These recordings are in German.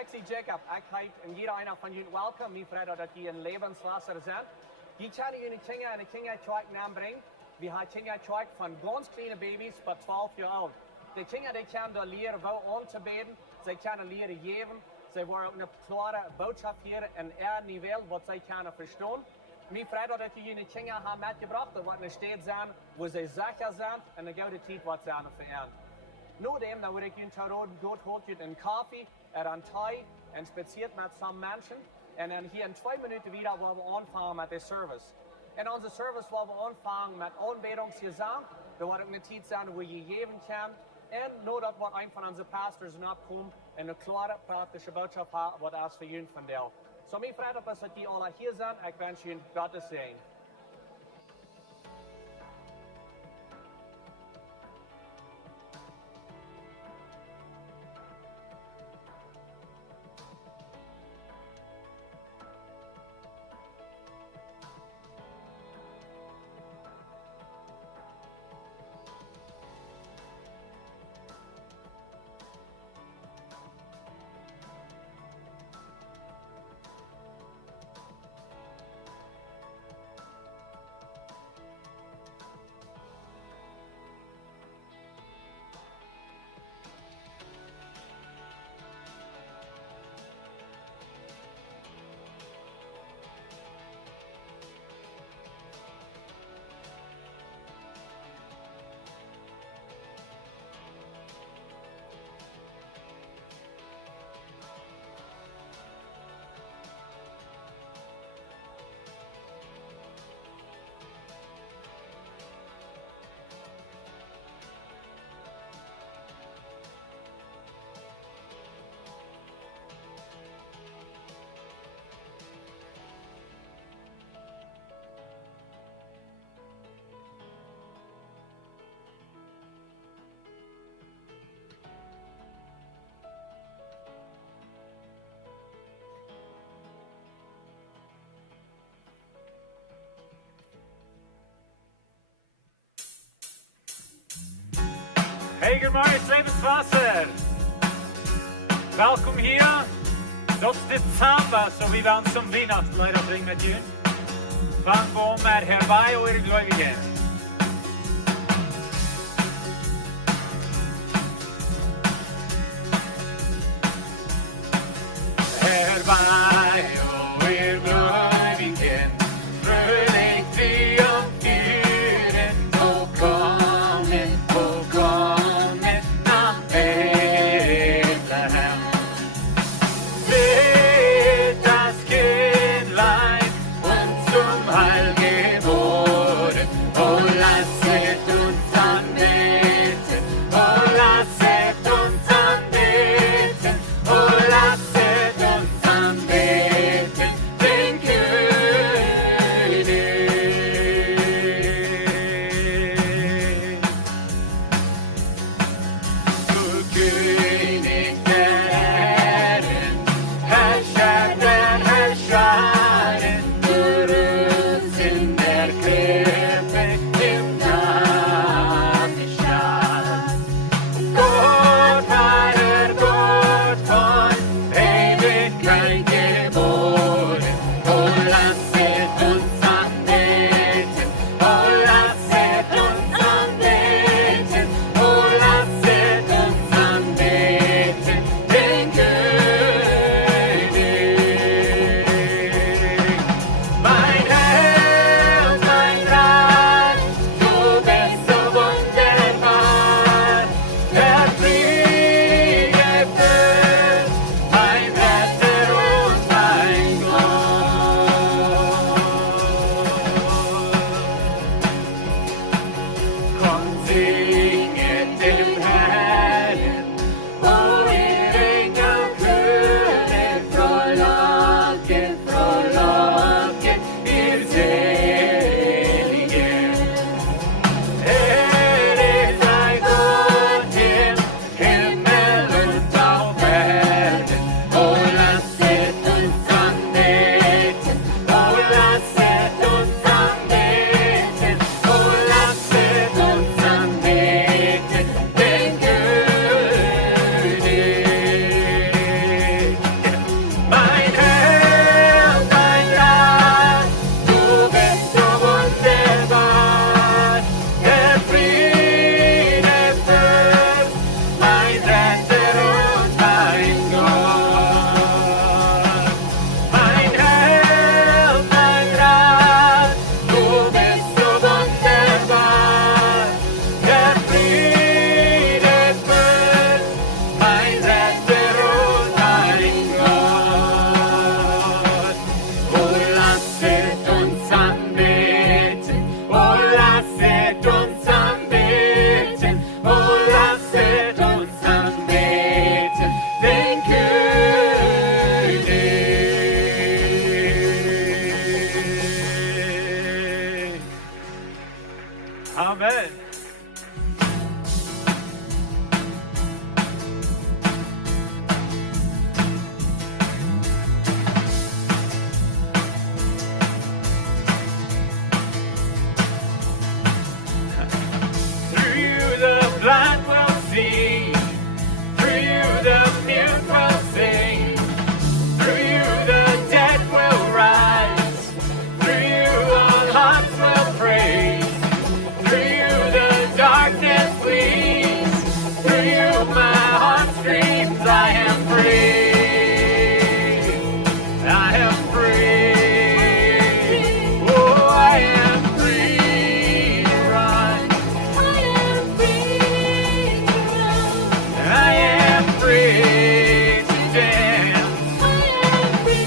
ik zie Jacob. Ik heet en iedereen van jullie welkom. Mijn vrienden dat jullie in Lebenswasser zijn. Je kan jullie kinderen en de kindertjeuk nambrengen. We hebben kindertjeuk van ganz kleine baby's tot 12 jaar oud. De kinderen die kunnen daar leren wel aan te beden. Zij kunnen leren geven. Zij worden ook een klare boodschap hier en niveau wat zij kunnen verstaan. Mijn vrienden dat jullie kinderen hebben metgebracht. Dat wordt een stad zijn waar zij zeker zijn en de goede tijd wat zijn voor hen. Nadem dan word ik jullie terug goed hoort een koffie, een thee en spaziert met some mensen. En dan hier in 2 minuten wieder, waar we aanvangen met de service. En onze service waar we aanvangen met aanbedingsgezang, daar wordt ook een tijd zijn waar je geven kan. En nadat wordt een van onze pastors opkomt en een klare praktische boodschap heeft, wat als voor jullie van deel. Zo mijn vrienden, dat jullie alle hier zijn, ik wens jullie God te zien. Hey, good morning, it's Lebenswasser. Welkom hier. Dat is Dezember, so wie waren zum Weihnachtsleiter bringen mit jullie. Fangen wir mit herbei, eure Gläubigen. Herbei, eure Gläubigen, fröhlich triumphieren, o kommen nach Bethlehem. Seht das Kindlein uns zum Heil geboren, o blind will see. Through you the mute will sing. Through you the dead will rise. Through you all hearts will praise. Through you the darkness flees. Through you my heart screams, I am free. I am free. Oh, I am free to run. I am free to run. I am free to dance. I am free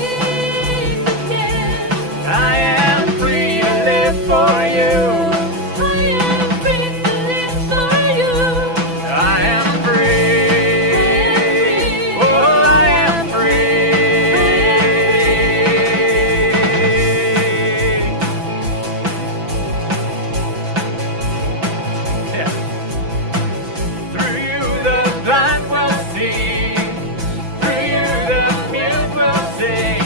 to dance. I am free to live for you. I am free to live for you. I am free. Oh, I am free. Yeah. Through you the blind will see. Through you the mute will sing.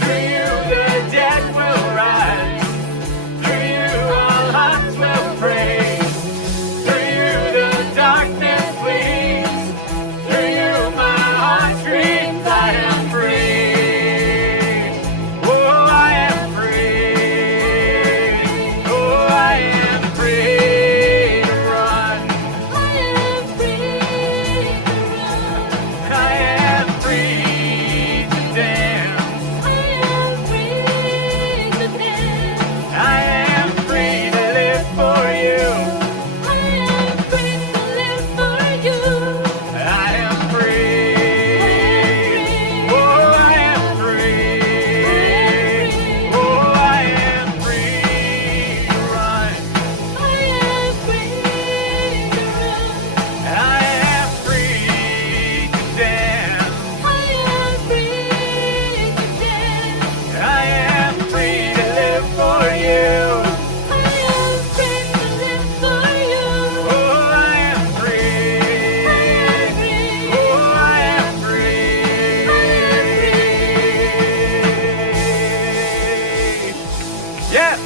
Through you the dead will rise. Through you all hearts will praise. Through you the darkness flees. Through you my heart screams, I am free. Oh, I am free. Oh, I am free to run. I am free to run. I am free to dance. I am free to dance. I am free to live for you. I am free to live for you. I am free. Oh, I am free. Oh, I am free to run. I am free to run. I am free to dance. I am free to dance. I am free to live for you. I am free to live for you. Oh, I am free. Oh, I am free. Yeah.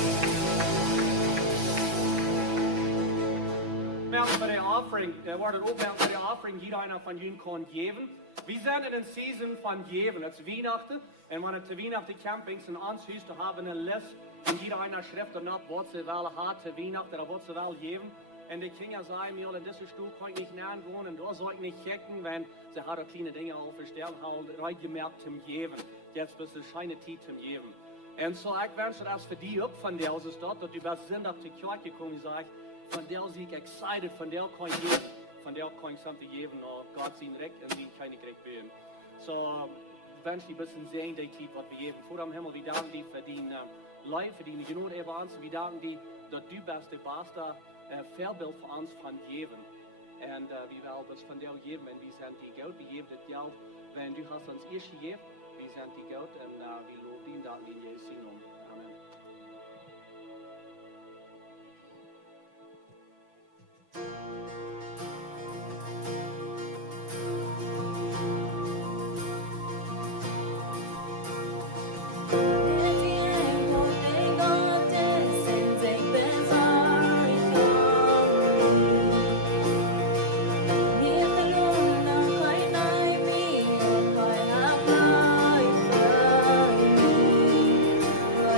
Melden bij de offering. Er worden ook melden bij de offering. Iedereen van jullie kan geven. We zijn in een season van geven. Het is Weihnachten. En wanneer het Weihnachten campings in ons huis te hebben een les. En iedereen schrijft erop wat ze wel had te Weihnachten. Of wat ze wel geven. En de kinderen zeiden mir, in deze stoel kan ik niet nagaan. En daar zou ik niet kijken. Want ze hadden kleine dingen al versteld. Hadden gemerkt zum geven. Jetzt is het scheine tijd zum geven. En zo ik wens dat voor die ook van deel is dat du best zinnig te kerk gekomen is. Van deel zie ik excited, van deel kan ik geven. Van deel kan ik something geven naar God zijn recht en wie kan ik recht ben. So, wens die bisschen sehen, die Zeit, was wir geven. Vor dem Himmel, wir danken dir für dein Leib, für deine Genot über uns. Wir danken dir, dass du bist der beste Vorbild für uns von geben. Und wir wollen das von dir geben, und wir sind die Gott, wir geben das Geld, wenn du hast uns erst gegeben, wir sind die Gott, und wir loben dich, danken in Jesu Namen. Amen. I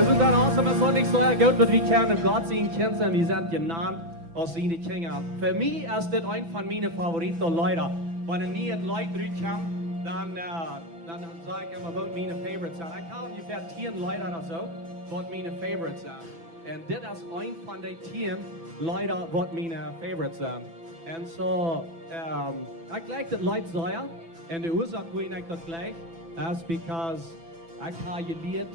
Wir sind dann awesome, es soll nicht so gut, dass wir kennen Gott sehen können, wir sind genannt als seine Kinder. Für mich ist das ein von meinen Favoriten Leute. Wenn ein neues Leute reinkommt, dann sage ich immer, was meine Favorites sind. Ich habe ungefähr 10 Leute oder so, was meine Favorites sind. Und das ist ein von den 10 Leuten, was meine Favorites sind. Und so, ich like das Leute sehr. Und die Ursache, warum ich das gleich, ist, because ich habe gelernt,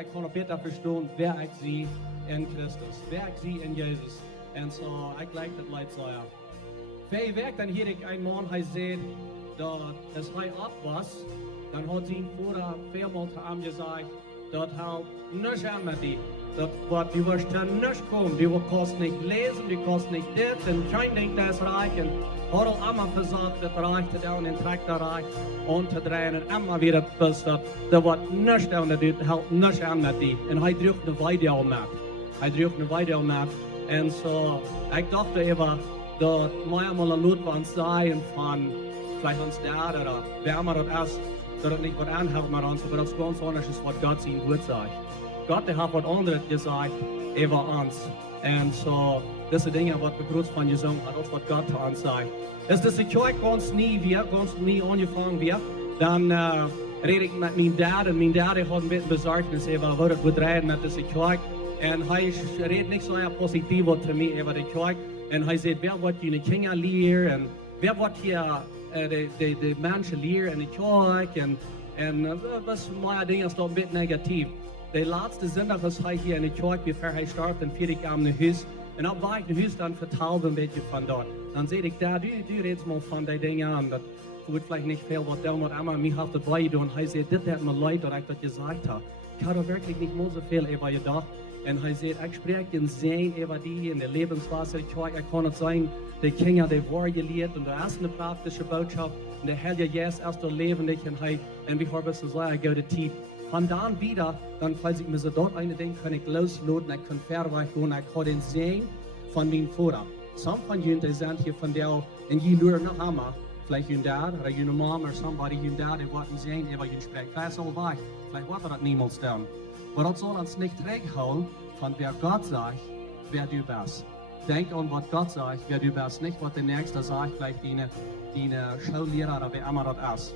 ich kann besser verstehen, wer ich sie in Christus, wer ich sie in Jesus. Und so, ich like das Leute sehr. Wenn weg, dann hier ich einen Mann, der sagt, dass es ab was, dann hat sie ihn vorher viermal zu ihm gesagt, dass er nichts an mit dir. Du wirst dann nicht kommen, du kannst nicht lesen, du kannst nicht das, und kein Ding, das ist reich. Und hat auch immer versucht, das Reich zu tun, und trägt das Reich umzudrehen, und immer wieder bis das wird nichts tun, das hält nichts an mit dir. Und er drückt eine Weide mit. Und so, ich dachte immer, dass wir mal ein Lot von sein von vielleicht uns der oder wer immer das ist, dass es nicht was anhält mit uns, aber das ist ganz anders, ist, was Gott sein Wort sagt. Gott hat was anderes gesagt über uns. Und so, das sind Dinge, was wir groß von gesungen haben, auch was Gott zu uns sagt. Ist das die Kirche ganz nie angefangen wird, dann rede ich mit meinem Dad, und mein Dad hat ein bisschen Besorgnis über, was ich reden mit dieser Kirche. Und er redet nicht so positiv zu mir über die Kirche. Und er sagt, wer wird die Kinder lehren, und wer wird hier die Menschen lehren in der Kirche, und was meine Dinge ist doch ein bisschen negativ. Der letzte Sonntag ist hier in der Kirche, bevor er starb, dann fiel ich am Haus. Und dann war ich im Haus, dann vertaube ein bisschen von dort. Dann sehe ich da, du redest mal von den Dingen an, das wird vielleicht nicht viel, was da und einmal mich auf der Beine tun. Und er sagt, das hat mir leid, dass ich das gesagt habe. Ich habe wirklich nicht mehr so viel über gedacht. Und er sagt, ich spreche den Sien über die in der Lebenswasser. Ich kann nicht sagen, die Kinder, die waren gelehrt, und das ist eine praktische Botschaft. Und der Herr Jesus ist lebendig, und wir haben so sehr gute Zeit. Von dann wieder, dann falls ich mir so dort eine Ding kann ich losladen, ich kann verweichen und ich kann den Sehen von meinem Vater. Some von ihnen, die sind hier von der, und die nur noch einmal, vielleicht ihr Dad oder ihre Mom oder somebody, ihr Dad, die wollten sehen, über ihn sprechen. Vielleicht soll weich, vielleicht wird das niemals tun. Aber das soll uns nicht wegholen, von wer Gott sagt, wer du bist. Denk an, was Gott sagt, wer du bist, nicht was der Nächste sagt, vielleicht deine Schullehrer oder wer immer das ist.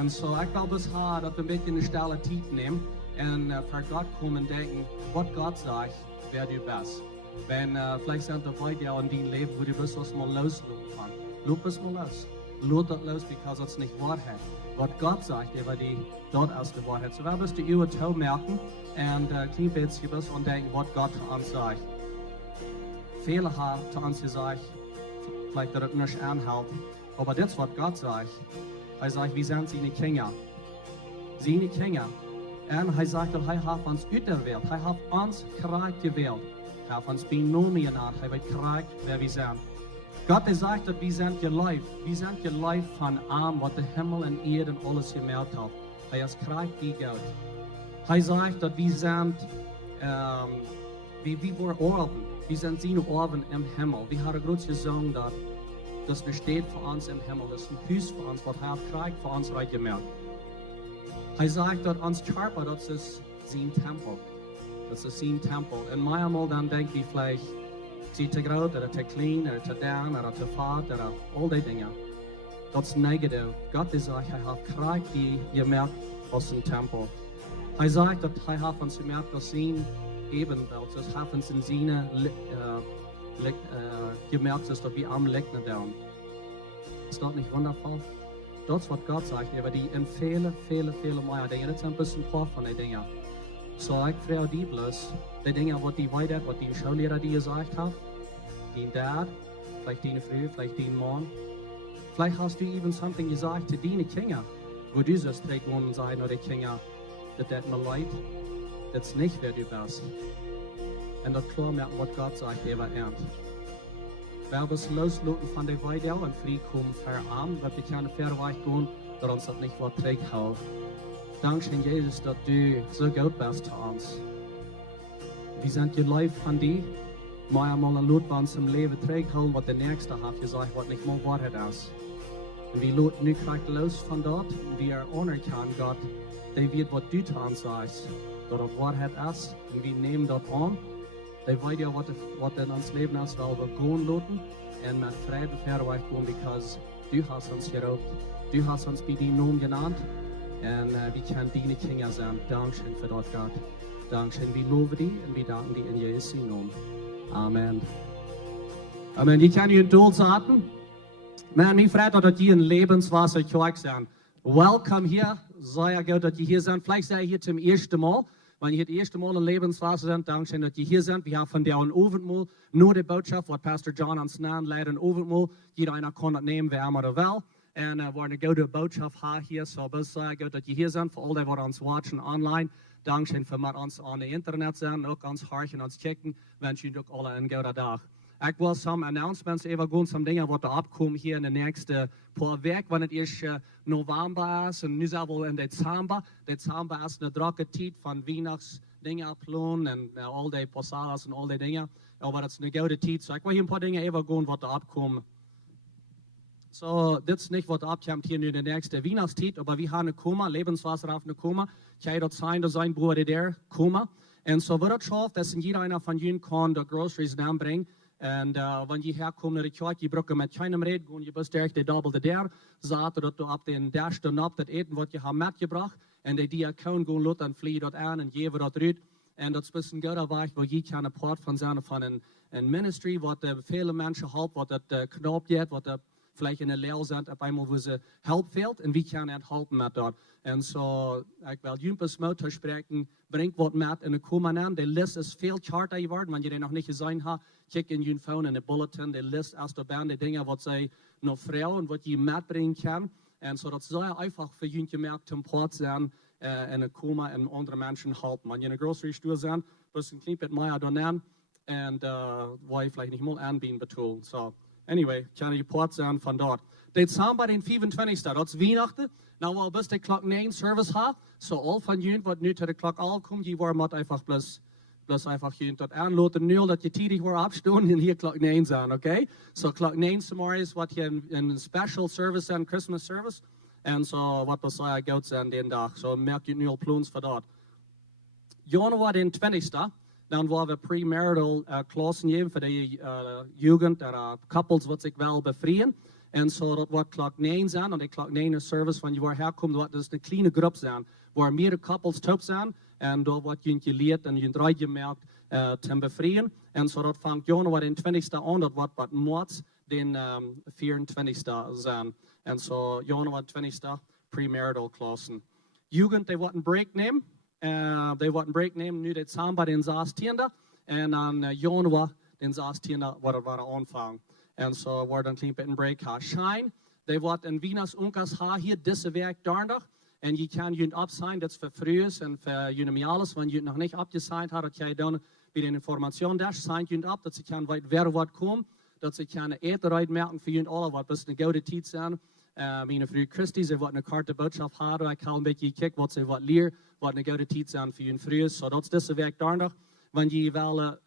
Und so, ich glaube, es hat, dass wir ein bisschen eine stille Zeit nehmen und für Gott kommen und denken, was Gott sagt, wer du bist. Wenn vielleicht sind da bei dir in deinem Leben, wo du bist, was mal loslassen kann. Lass es mal los. Lass das los, because es nicht Wahrheit. Was Gott sagt, über die, dort ist die Wahrheit. So, wir müssen die Uhr merken und klein bisschen und denken, was Gott zu uns sagt. Viele haben zu uns gesagt, vielleicht, dass es nicht anhält, aber das, was Gott sagt, er sagt, wir sind seine Kinder. Seine Kinder. Und er sagt, er hat uns auserwählt. Er hat uns Krieg gewählt. Er hat uns Benomien genannt. Er wird Krieg, wer wir sind. Gott sagt, dass wir sind geliefert. Wir sind geliefert von ihm, was der Himmel und Erde und alles gemacht hat. Er ist Krieg gegeben. Er sagt, dass wir sind, wie wir Orben. Wir sind seine Orben im Himmel. Wir haben gerade gesagt, dass das besteht für uns im Himmel. Das ist ein Haus für uns, was er Krieg für uns gemacht. Er sagt, dass uns Körper, das ist sein Tempel. Das ist sein Tempel. Und manchmal dann denkt ich vielleicht, sie zu groß, oder zu klein, oder zu down, oder zu fad, oder all die Dinge. Das ist negativ. Gott sagt, er hat Krieg gemacht aus dem Tempel. Er sagt, dass er hat uns gemacht aus sein Ebenbild. Das hat uns in seine gemerkt, dass wir am Leckner down. Ist das nicht wundervoll? Das, was Gott sagt, über die in viele mehr Dinge. Das sind ein bisschen paar von den Dingen. So, ich frage die bloß, die Dinge, was die weiter, was die Schullehrer die gesagt haben, dein Dad, vielleicht deine Frau, vielleicht dein Mann. Vielleicht hast du even something gesagt zu deinen Kindern, wo du sollst trägt und sagen, oder die Kinder, das tut mir leid, das ist nicht, wer du bist. Und das klar merken, was Gott sagt, über Ernst. Wer was loslassen von der Weide und frei kommen verarmt, wird die keine Verweich gehen, dass uns das nicht was trägt hält. Dankeschön, Jesus, dass du so gut bist zu uns. Wir sind geliefert von dir. Mal ein Lot, was uns im Leben trägt hält, was der Nächste hat gesagt, was nicht mal Wahrheit ist. En vi låter nu krijgt los van dat. Vi anerkennen Gott. De weet wat du til ons is. Dat het waarheid is. En vi nemen dat aan. De weet ja wat in ons leven is, wel we gaan laten. En met vrede verder weg gaan, because du hast ons geroopt. Du hast ons bij die naam genannt. En we kunnen die Kinder zijn. Dankzij voor dat, Gott. Dankzij. We loven die en we danken die in Jesu naam. Amen. Amen. Die kan je een doel zetten. Men, ik vraag dat je een Lebenswasser kwijt zijn. Welkom hier. Sehr gut, dass ihr hier seid. Vielleicht seid ihr hier zum ersten Mal. Wenn ihr das erste Mal in Lebenswasser seid, danke, dass ihr hier seid. Wir haben von der Abendmahl nur die Botschaft, was Pastor John uns nennt, leider ein Abendmahl. Jeder einer kann das nehmen, wer immer will. Und wir eine gute Botschaft haben hier. So, es ist sehr gut, dass ihr hier seid. Für alle, die uns watchen online. Danke für mit uns an der Internet sein. Auch ganz harchen uns checken. Wünsche ich euch alle einen guten Tag. Ich will some announcements even gaan, some dingen wat er opkomen hier in de nächste paar Wochen, wanneer het eerst November is en nu zijn we in Dezember. Dezember is een drukke tijd van Weihnachtsdingen plannen en al die posadas en al die dingen. Maar het is een goede tijd, so ik wil hier een paar dingen even gaan wat er opkomen. So, dit is niet wat er opkomt hier nu in de nächste Weihnachtstijd, maar we gaan komen, Lebenswasser auf komen. Jij dat zijn broer daar komen. En zo wordt het schafft, dat jeder einer van jullie kan de groceries aanbrengen. En wanneer je herkomt naar de kerk, je broekt met keinem reden, gewoon je best direct de dobbelde der, zaten dat je op den derste nap dat eten wat je hebt metgebracht. En die diakon gewoon lot en vliegen dat aan en geven dat eruit. En dat is een goede weg waar je kan een part van zijn van een ministry, wat vele mensen helpt, wat het knap gaat, wat vielleicht in de leer zijn, op eenmaal waar ze hulp veelt. En wie kan het helpen met dat. En zo, ik wil jumpers met te spreken, breng wat met in de komen aan. De list is veel charter geworden, wanneer je die nog niet gezien hebt. Kijk in je phone in de bulletin, de list als de band, de dingen wat zij nog vrouwen, wat je metbrengen kan. En zo dat zij einfach voor je gemerkt ten poort zijn en een komen en andere mensen helpen. Wanneer je in een grocery store zijn, best een klein beetje meer dan aan. En waar je vielleicht niet meer aanbieden betoelt. So, anyway, kan je poort zijn van dort. Dezember den 25. Dat is Weihnachten. Nou, wel best de klok 9 service ha. So, al van jullie wat nu tot de klok 11 komt, die worden met einfach plus einfach hier tot aanloten nu dat je tidig wordt opstaan en hier klok 9 zijn, oké? So klok 9 tomorrow is wat je een special service en Christmas service. En zo wat we zeggen goed zijn die dag. So merk je nu al plans voor dat. Januari den 20. Dan worden we premarital klassen geven voor de jugend, couples wat zich wel bevrijen. En zo dat wordt klok 9 zijn. En de klok 9 service van je waar herkomt, wat dus een kleine groep zijn. Waar meerdere couples top zijn. En door wat je leert en je draait je merkt te bevrijen. En zo dat vangt januari den 20 aan, dat wordt wat maart den 24 zijn. En zo januari 20 premarital klassen. Jugend, die wordt een break nemen. Die wordt een break nemen nu december den 16e. En dan januari den 16e wordt het aanvangen. En zo wordt een klein beetje een break gaan. Shine, die wordt een Weihnachtsunkas hier deze week donderdag. En je kan je opzien, dat is voor vroeger en voor jullie alles, wanneer je het nog niet opgesigned had, dat jij dan bij de informatie daar signt je op, dat ze kan weten waar wat komt, dat ze kan eten uitmerken voor jullie alle, wat best een goede tijd zijn. Mijn vriend Christy, ze wat een karte boodschap hadden, ik ga een beetje kijken wat ze wat leren, wat een goede tijd zijn voor jullie vroeger. So dat is deze week donderdag, wanneer je wel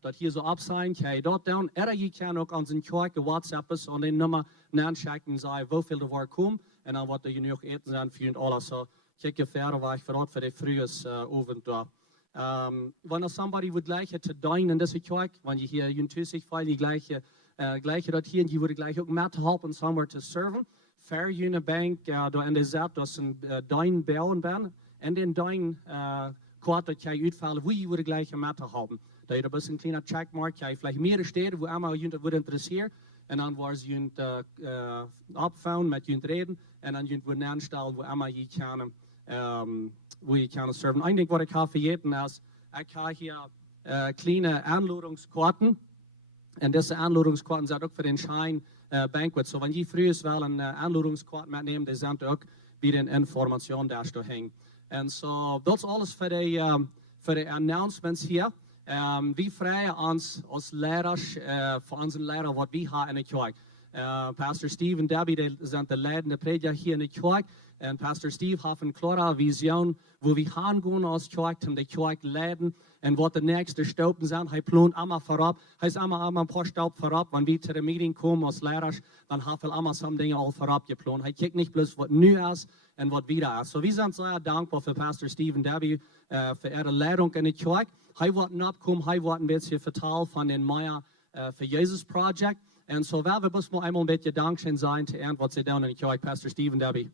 dat hier zo opzien, kan je dat doen. En je kan ook aan zijn kerk WhatsApp's aan de nummer nachecken en zeggen hoeveel er voor komt. En dan wat er nu ook eten zijn voor jullie alles. So, kijk je verder waar ik vooruit voor de vroegesavond daar. Wanneer somebody would like to dine in deze kerk, wanneer je hier je toezicht valt, die gleiche dat hier, en die worden gleich ook met helpen somewhere te serven. Ver je bank, door in de zet, dat is een dine bouwen ben. En den dine kwart dat jij uitvallen, hoe je worden gleich met helpen. Dat je er best een kleine check maakt, jij vielleicht meerdere steden, waar allemaal je wordt interesseren. En dan wordt je opvouwen met je reden. En dan je wordt aanstellen waar allemaal je kan serven. Eén ding wat ik ga vergeten is, ik ga hier kleine aanloodingskarten. En deze aanloodingskarten zijn ook voor den Shine banquet. So, wanneer je vroeger wel een aanloodingskart metneemt, die zijn ook bij de informatie daar heen. En zo, dat is alles voor de announcements hier. We vragen ons als leiders, voor onze leider wat we hebben in de kerk. Pastor Steve en Debbie die zijn de leidende prediger hier in de kerk. En Pastor Steve heeft een klare vision, wo we gaan gaan als kerk, om de kerk leiden. En wat de nächste stappen zijn, hij plant allemaal voorop. Hij is allemaal een paar stappen voorop. Wanneer we tot de meeting komen als leiders, dan heeft hij allemaal some dingen al voorop geplant. Hij kijkt niet bloß wat nu is en wat wieder is. So we zijn zeer dankbaar voor Pastor Steve en Debbie, voor ihre leiding in de kerk. Hij wordt opkomen, hij wordt een beetje vertalen van den Meier voor Jesus Project. En zo wel, we moeten eenmaal een beetje dankbaar zijn te wat ze doen in de kerk, Pastor Steve en Debbie.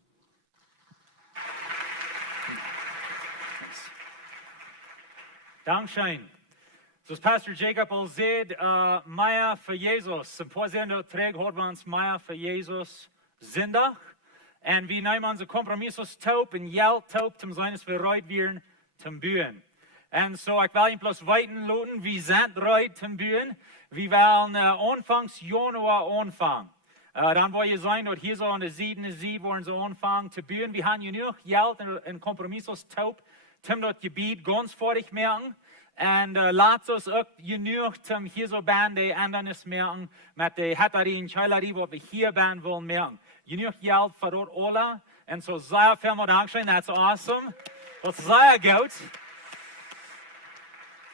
Dankeschön. Zoals Pastor Jacob al zei, Meier voor Jezus. Symposium dat trägt hat wir uns Meier voor Jezus zondag. En we nemen onze compromisos taub en geld taub, om zijn als we reit werden zum Bühen. En zo, ik wil je plus weiten loten, we zijn reit zum Bühen. We willen anfangs Januar aanvangen. Dan wil je zijn dat hier zo aan de zijde worden ze aanvangen te bühen. We hebben genoeg geld en compromisos taub, om dat gebied ganz fertig merken. En laat ons ook genoeg om hier zo bij de anderes merken, met de hetterie en chailerie wat we hier bij willen merken. Genoeg geld voor dat alle. En zo zeer veel meer dankzij, that's awesome. Dat is zeer goed.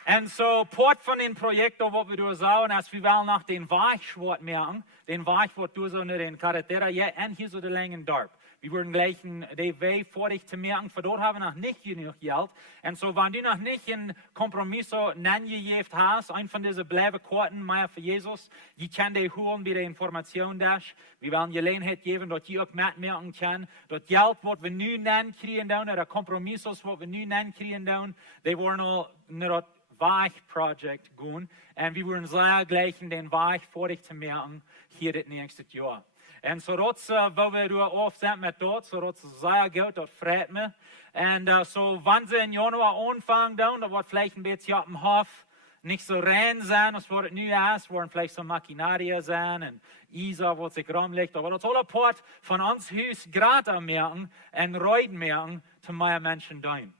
En zo, part van den projecten wat we doen zouden, als we wel nach den Weichschwort merken, den Weichschwort doen so in den Carretera, ja, en hier so de langen Dorp. Wir würden gleich den Weg fertig zu merken, für dort haben wir noch nicht genug Geld. Und so, wenn du noch nicht einen Kompromiss gegeben hast, ein von diesen Bleibekarten, Meier für Jesus, die kann die holen bei der Information da. Wir wollen Gelegenheit geben, dass die auch mitmerken kann. Das Geld, was wir nun nennen kriegen, oder Kompromissos, was wir nun nennen kriegen, die wollen all in das Weich-Projekt gehen. Und wir würden sehr gleich in den Weich fertig zu merken, hier das nächste Jahr. En zodat wil we er afzetten met dat, zodat ze zeer goed, dat freut me. En so, wanneer ze in januar aanvangen doen, dat wordt vielleicht een beetje op dem Hof niet zo rein zijn als wat het nu is, worden vielleicht so Machinerie zijn en Isa, wat zich rumlegt. Aber dat is alle part van ons huis gratis merken en rijden merken, te meer mensen doen.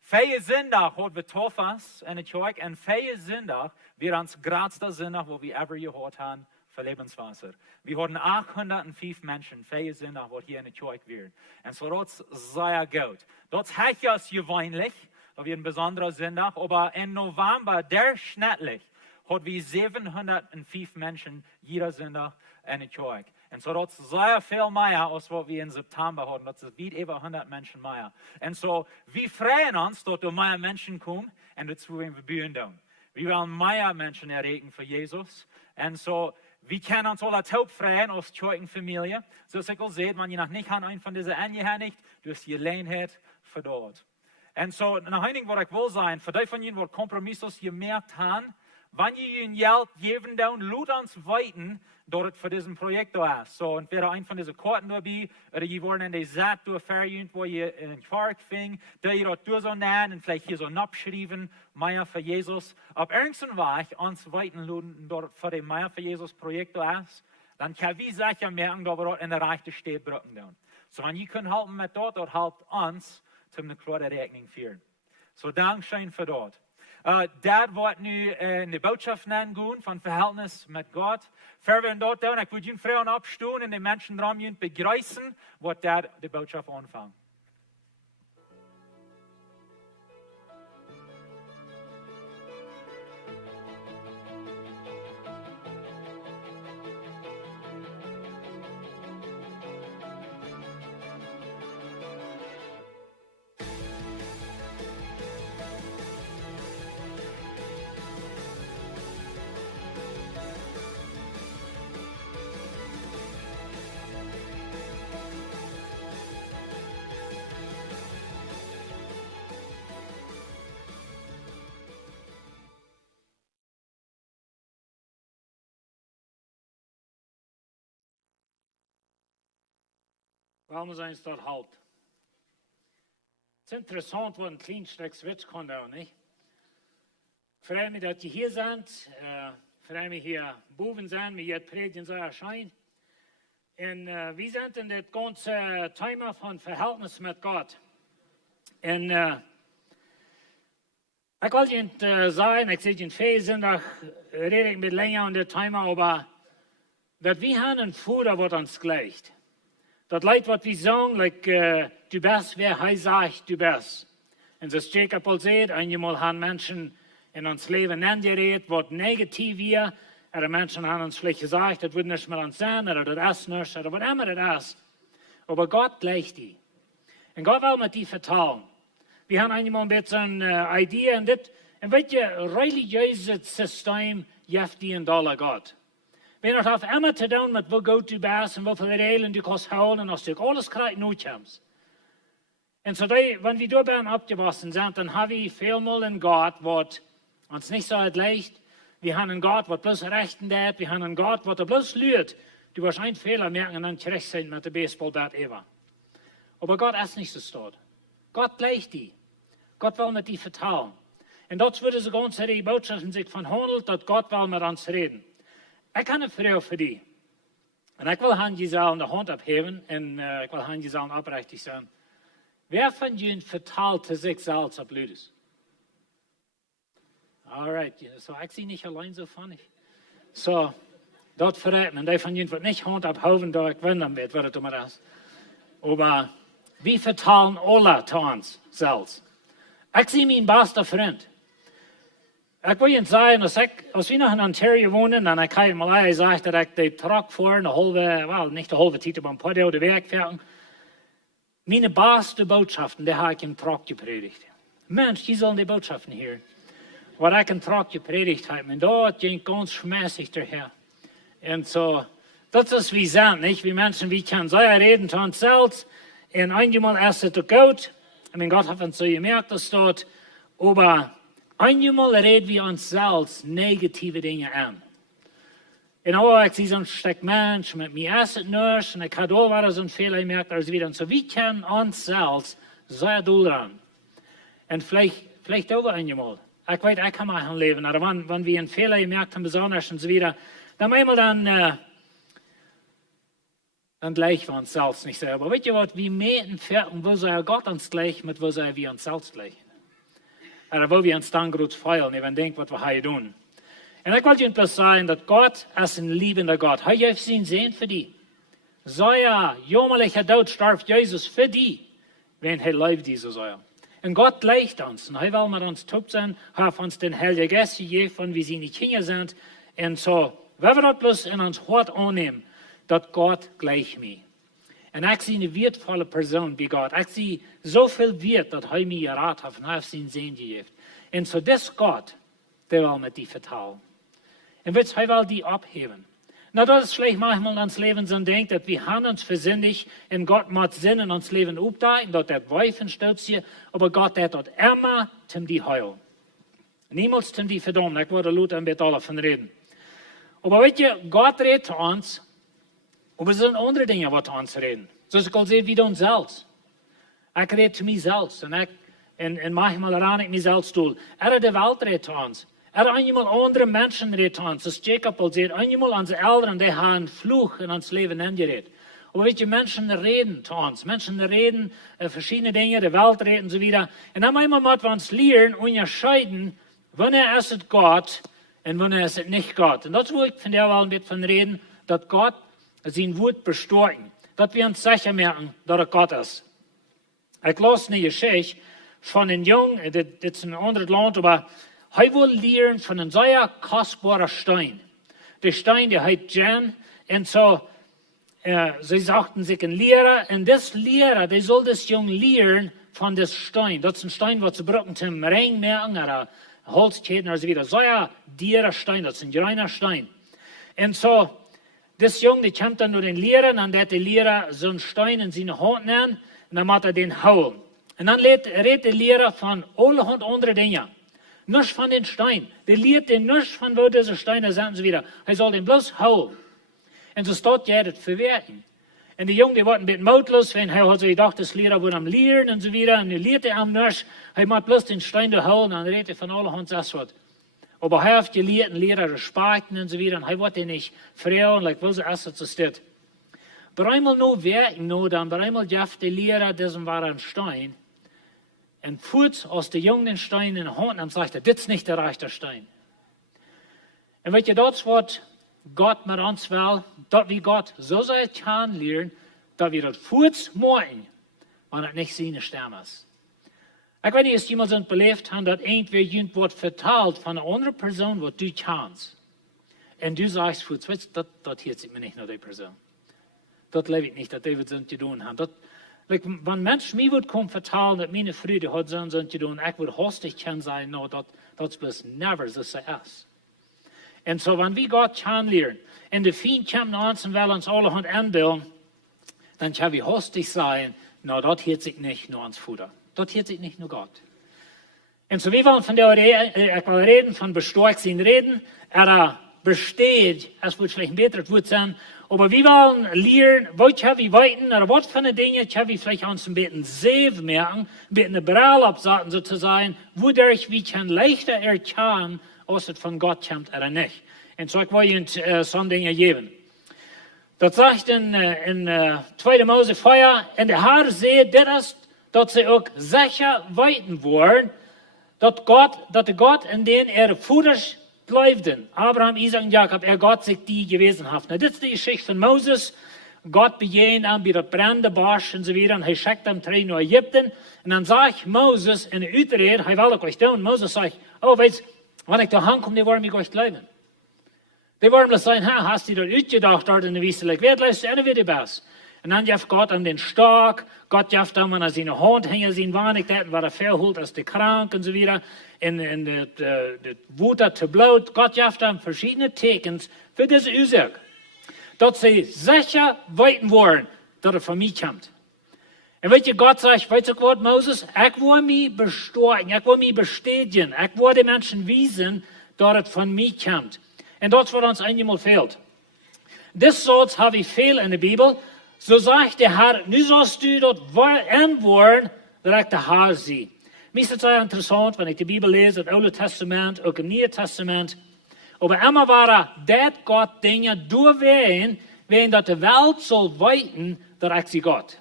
Vijf zondag hadden we toffers in de kerk en vijf zondag weer ons grootste zondag, wat we ever gehad hebben. Für Lebenswasser. Wir hatten 805 Menschen, 4 sind auch, was hier in der Kirche werden. Und so das ist sehr gut. Das heißt ja gewöhnlich, da wird ein besonderer Sonntag, aber im November, durchschnittlich, hat wir 705 Menschen jeder Sonntag in der Kirche. Und so das ist sehr viel mehr, als was wir im September hatten. Das ist weit über 100 Menschen mehr. Und so, wir freuen uns, dass da mehr Menschen kommen und das wollen wir bühen tun. Wir wollen mehr Menschen erregen für Jesus. Und so, wir können uns alle taub freuen als Kirchenfamilie. So als ich sehe, wenn ihr noch nicht einen von diesen angehändigt, du hast die Gelegenheit für dort. Und so, nach einigen, was ich will sein, für die von Ihnen, die Kompromissos gemerkt haben, wenn ihr ihnen Geld geben, dann lasst uns weiten, dass es für diesen Projekt da ist. So, entweder ein von diesen Karten dabei, oder ihr wollen in die Saat durchführen, wo ihr in den Park fing, da ihr dort durch so nennen, und vielleicht hier so abschreiben, Meier für Jesus. Auf irgendeinen Weg uns weiten lassen, dort für den Meier für Jesus Projekt da ist, dann kann wir sicher merken, dass wir dort in der rechten Stadt brücken tun. So, wenn ihr könnt helfen mit dort helft uns, zum eine klare Rechnung führen. So, Dankeschön für dort. Dat wordt nu in de boodschap nemen van Veheltniss met God. Verder dort doen, ik wil jullie vrouwen opstaan en de mensen erom jullie begrijpen wat dat de boodschap aanvangt. Waarom zijn ze dat halt? Het is interessant wat een klein stuk switch kan doen, niet? Ik freue mich, dat je hier bent. Ik freue mich, hier boven zijn, met je predigen zo erscheint. En we zijn in dit ganze thema van Verhältnis met God. En ik wil je zeggen, ik zit in 4 zondag, rede ik met länger aan dit thema, aber dass wir haben einen Führer, was uns gleicht. Das Leid, was wir sagen, like, du bist, wer er sagt, du bist. Und das Jacob al sagt, einmal haben Menschen in uns Leben angeredet, was negativ ist. Oder Menschen haben uns vielleicht gesagt, das wird nicht mehr uns sein, oder das ist nicht, oder was immer das ist. Aber Gott gleicht die. Und Gott will mit die vertrauen. Wir haben einmal ein bisschen eine Idee, und welches religiöses System gibt die in Dollar Gott? Wenn es auf immer zu tun mit, wo gut du bist und wie viel Regeln du kannst holen, und als du alles kriegst, nicht kommst. Und so, wenn wir da beim abgewachsen sind, dann haben wir vielmal einen Gott, was uns nicht so leicht. Wir haben einen Gott, was bloß rechten hat. Wir haben einen Gott, was bloß lügt. Du wirst einen Fehler merken und dann zurecht sein mit dem Baseballbat ever. Aber Gott ist nicht so dort. Gott gleicht die. Gott will mit die vertrauen. Und dort würde so ganz die Botschaften sich von handelt, dass Gott will mit uns reden. Ich habe eine Frage für die. Und ich will Herrn Giselle eine Hand abheben und ich will Herrn Giselle aufrichtig sein. Wer von Ihnen vertraut sich selbst ab Lüdes? Alright, so ich sehe nicht allein so funny. So, dort verrät man, die von Ihnen wird nicht Hand abheben, da ich wundern wird, was das immer ist. Aber wir vertrauen alle zu uns selbst. Ich sehe meinen besten Freund. Ich will Ihnen sagen, als wir noch in Ontario wohnen, dann ich habe mal gesagt, dass ich den Truck vor eine halbe, nicht eine halbe Zeit, aber ein paar Jahre den Weg fährt. Meine besten Botschaften, die habe ich im Truck gepredigt. Mensch, die sollen die Botschaften hören. Was ich im Truck gepredigt habe, und dort ging ganz schmäßig daher. Und so, das ist wie sind, nicht? Wie Menschen, wie können sehr reden zu uns selbst. Und einmal ist es gut. Ich meine, Gott hat uns so gemerkt, dass dort, aber einmal reden wir uns selbst negative Dinge an. Und auch ich sehe so ein Stück Mensch, mit mir ist es nicht, und ich habe auch so einen Fehler gemerkt, als wieder. Und so, wie können uns selbst sehr doll ran? Und vielleicht auch einmal. Ich weiß, ich kann mal leben, aber wenn wir einen Fehler gemerkt haben, besonders und so wieder, dann einmal dann gleich wir uns selbst nicht selber. Aber wisst ihr was, wir mähen fertig, wo soll Gott uns gleich, mit wo soll wir uns selbst gleich? Oder wo wir uns dann gut feiern, wenn wir denken, was wir hier tun. Und ich wollte Ihnen bloß sagen, dass Gott ist ein liebender Gott. Hat ihr ihn sehen für die? So ja, jämmerlicher Tod starb Jesus für die, wenn er lebt, diese so ja. Und Gott gleicht uns. Und er will mit uns top sein, hat uns den Heiligen Geist gegeben, von wie sie nicht Kinder sind. Und so, wenn wir das bloß in uns Hort annehmen, dass Gott gleich mir. Und ich sehe eine wertvolle Person wie Gott. Ich sehe so viel Wert, dass er mir geraten hat und er hat ihn sehen gegeben. Und so, das Gott, der will mit die vertrauen. Und er will die abheben. Na, das ist vielleicht manchmal in uns Leben so denkt, dass wir haben uns versündigt und Gott macht Sinn in uns Leben aufdeuten, dass der Weifen stolz hier, aber Gott hat dort immer zum die heilen. Niemals zum die verdammen. Ich würde Luther ein bisschen davon reden. Aber wisst ihr, Gott redet zu uns, aber es sind andere Dinge, die zu uns reden. So ich kann sehen, wie uns selbst. Ich rede zu mir selbst und manchmal ran ich mich selbst durch. Die Welt redet zu uns. Einmal andere Menschen reden zu uns. Das Jacob sagt, einmal unsere Eltern, die haben einen Fluch in uns Leben angeredet. Aber wisst ihr, Menschen reden zu uns. Menschen reden verschiedene Dinge, die Welt reden und so wieder. Und dann einmal müssen wir uns lernen und unterscheiden, wann ist es Gott und wann ist es nicht Gott. Und das, wo ich von der Welt ein bisschen von reden, dass Gott sein Wort bestätigen. Dass wir uns sicher merken, dass er Gott ist. Ich las eine Geschichte von einem Jungen, das ist ein anderes Land, aber er will lernen von einem sehr kostbaren Stein. Der Stein, der heißt Jan. Und so, sie sagten sich ein Lehrer, und das Lehrer, der soll das Junge lernen von das Stein. Das ist ein Stein, was sie brauchen zum Ring merken, oder Holzketten oder so wieder. So ein dierer Stein, das ist ein reiner Stein. Und so, das Junge, der kommt dann nur den Lehrer, und dann hat der Lehrer so einen Stein in seine Hand nehmen, und dann macht er den hauen. Und dann redet der Lehrer von allerhand andere Dinge. Nicht von den Steinen. Der lehrt den nicht von wo diese Steine sind und so wieder. Er soll den bloß hauen. Und so steht ja das verwerten. Und die Jungen, die waren ein bisschen mutlos, wenn er hat so gedacht, das Lehrer wird am Lehren und so wieder. Und er lehrt er am nicht. Er macht bloß den Stein hauen, und dann redet er von allerhand das was. Aber er hat gelehrt, einen Lehrer respekten und so wieder. Und er wird ihn nicht fragen, like, wo sie erst so steht. Aber einmal nur werken, dann, aber einmal jaft der Lehrer, dessen war ein Stein. Und fuhrt aus der Jungen den Stein in die Hand und sagt, das ist nicht der rechte Stein. Und wenn ihr dort wird Gott mit uns will, dass wir Gott so sehr kennenlernen, dass wir das Fuß machen, wenn es nicht seine Stimme ist. Ich weiß nicht, ob jemand so belebt hat, dass irgendwer jemand wird verteilt von einer anderen Person, was du kannst. Und du sagst, Fuß, weißt du, das hört sich mir nicht nach der Person. Das lebe ich nicht, dass die was zu tun haben. Wenn Menschen mir wird kommen vertellen, dass meine Freude hat so zu tun, ich würde hostig können sein, no, das ist never so sei es. Und so, wenn wir Gott kennenlernen, und der Feind kommt nach uns und will uns alle Hand anbilden, dann können wir hostig sein, no, das hört sich nicht nur ans Futter. Das hört sich nicht nur Gott. Und so, wir wollen von der reden, von Bestoakj reden, besteht, es wird vielleicht ein besseres Wort sein, aber wir wollen lernen, was haben wir weiten, oder was für eine Dinge haben wir vielleicht uns ein bisschen selbst merken, ein bisschen eine Brille absagen sozusagen, wodurch wir können leichter erkennen, ob es von Gott kommt oder nicht. Und so, ich will Ihnen so Dinge geben. Das sagt in 2. Mose 4, und der Herr sieht, dass sie auch sicher weiten wollen, dass Gott in den Futters bleibten. Abraham, Isaac und Jakob, Gott sich die gewesen hat. Na, das ist die Geschichte von Moses. Gott begehen an bei der brennende Barsch und so weiter. Und er schickt am Tränen nach Ägypten. Und dann sagt Moses in der Uterrede, er will euch tun. Moses sagt, oh, weißt du, wenn ich da hinkomme, die wollen mich euch bleiben. Die wollen das sagen, hast du dort ausgedacht dort in der Wüste, wer lässt du wieder was? Und dann jaft Gott an den Stock, Gott jaft dann, wenn seine Hand hängt, sein Wanig, war er verholt als der Krank und so weiter. In der Wuter zu Blut, Gott jaft dann verschiedene Tekens für diese Ursache. Dass sie sicher weiten wollen, dass er von mir kommt. Und weißt du, Gott sagt, weißt du Gott, Moses, ich will mich bestätigen, ich will mich bestätigen, ich will den Menschen wiesen, dass es von mir kommt. Und das, was uns einmal fehlt. Das Satz habe ich viel in der Bibel. So sagt der Herr, nu sollst du dort antworten, dass ich der Herr sehe. Mir ist es sehr interessant, wenn ich die Bibel lese, das Alte Testament, auch im Neuen Testament. Aber immer war das Gott Dinge durchwehen, wenn das die Welt soll weiten, dass ich sie Gott.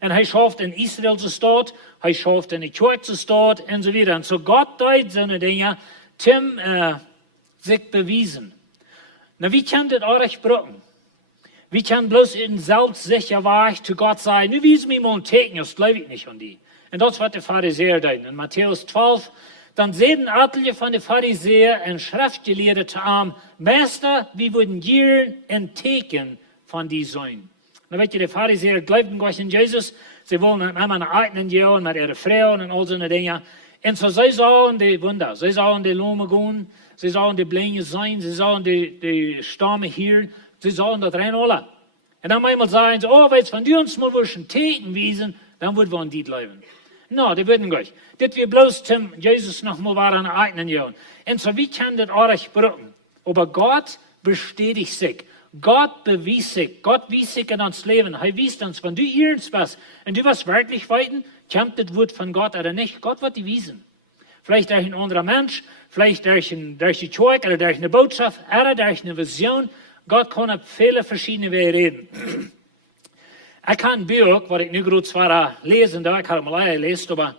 Und er schafft in Israel zu stehen, er schafft in der Kirche zu stehen und so weiter. Und so Gott tut so eine Dinge, sich bewiesen. Na, wie kann das euch brücken? Wie kann bloß in selbstsicher Weg zu Gott sein, nu wies mir mal ein Teken, das glaube ich nicht an die. Und das wird der Pharisäer tun. In Matthäus 12, dann sehen etliche von den Pharisäer und Schriftgelehrten zu ihm, Meister, wir würden hier ein Teken von die sein. Na, weißt du, die Pharisäer glaubten Gott in Jesus, sie wollen einmal eine eigenen Jahr mit ihren Frauen und all so eine Dinge. Und so sie sahen die Wunder, sie sahen die Lohme gehen, sie sahen die Blinde sein, sie sahen die Stamme hier, sie sahen das rein alle. Und dann einmal sagen sie, oh, weißt du, wenn du uns mal ein Teken wiesen, dann würden wir an die bleiben. No, die würden nicht. Das wir bloß zum Jesus noch mal war an der eigenen Jahr. Und so, wie kann das euch brücken? Aber Gott bestätigt sich. Gott bewies sich. Gott wies sich in uns Leben. Er wies uns, wenn du irgendwas bist und du was wirklich weiten, kommt das Wort von Gott oder nicht. Gott wird die wiesen. Vielleicht durch ein anderer Mensch, vielleicht durch die Kirche oder durch eine Botschaft oder durch eine Vision. Gott kann auf viele verschiedene Wege reden. Ich kann ein Buch, was ich nu gerade zwar lesen, da ich habe mal gelesen, aber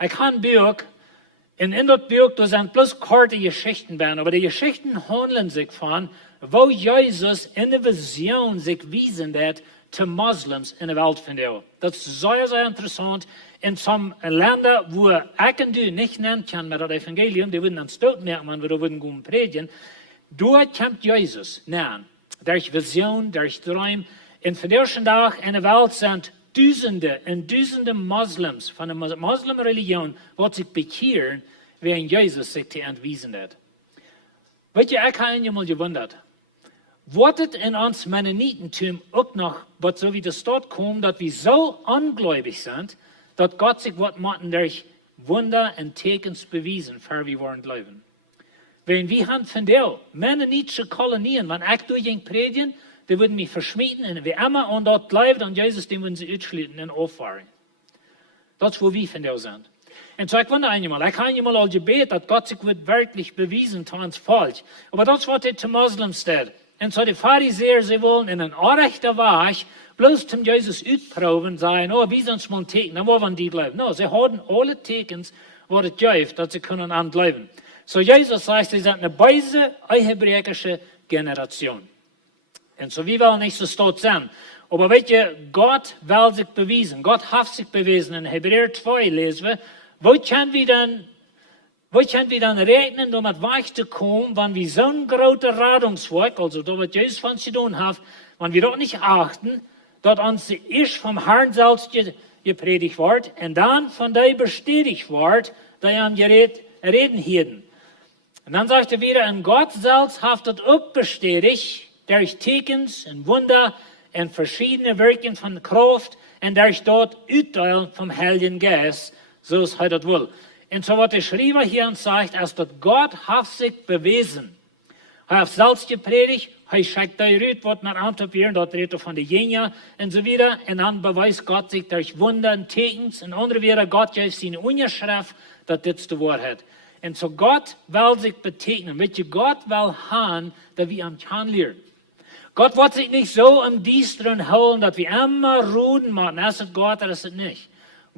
ich kann ein Buch, und in das Buch, da sind bloß kurze Geschichten bei, aber die Geschichten handeln sich von, wo Jesus in der Vision sich wiesen hat zu Moslems in der Welt von der. Das ist sehr, sehr interessant. In some Ländern, wo ich und du nicht nennen kann mit dem Evangelium, die würden uns dort merken, wenn wir da würden gehen predigen, dort kommt Jesus näher. Durch Vision, durch Träume. Und von der Tag in der Welt sind Tausende und Tausende Moslems von der Moslem-Religion, die sich bekehren, während Jesus sich entwiesen hat. Weißt du, ich habe mich mal gewundert. Wird in uns Mennonitentum auch noch, was so wie das dort kommt, dass wir so ungläubig sind, dass Gott sich was machen durch Wunder und Tekens bewiesen, für wir wollen glauben. Wenn wir haben von der mennonitische Kolonien, wenn ich durch predigen, die würden mich verschmieden und wie immer und dort bleibt und Jesus, den würden sie ausschließen und auffahren. Das ist, wo wir von der sind. Und so, ich wundere einmal, ich habe einmal all gebeten, dass Gott sich wird wirklich bewiesen, zu uns falsch. Aber das, was er zu Moslems steht. Und so, die Pharisäer, sie wollen in einen unrechten Weg bloß zum Jesus ausproben, sagen, oh, wie sonst mal ein Teken, dann wollen die bleiben. No, sie haben alle Tekens, wo es gibt, dass sie können anbleiben. So, Jesus sagt, sie sind eine böse, hebräische Generation. Und so, wir wollen nicht so stolz sein. Aber weet je, Gott will sich beweisen. Gott hat sich bewiesen. In Hebräer 2 lesen wir, wo können wir dann rechnen, um het weg te komen, wenn wir so ein großer Radungswerk, also das, was Jesus von uns getan hat, wenn wir das nicht achten, dass uns erst vom Herrn selbst gepredigt wird und dann von der bestätigt wird, die am Reden hielten. Und dann sagt er wieder, und Gott selbst hat das auch bestätigt, durch Tekens und Wunder und verschiedene Werken von Kraft und durch dort Uitteilen vom Heiligen Geist, so ist er das will. Und so was der Schreiber hier uns sagt, als dass Gott hat sich bewiesen. Er hat selbst gepredigt, er schickt die Rüt, was nach Antwerpen, dort redet er von den Jüngern und so weiter. Und dann beweist Gott sich durch Wunder und Tekens. Und andere wieder, Gott gibt seine Unterschrift, dass das die Wahrheit. Und so Gott will sich betegnen. Weet je, Gott will haben, dass wir am Kahn lernen. Gott wird sich nicht so am Diestern holen, dass wir immer ruhen machen. Das ist Gott, das ist nicht.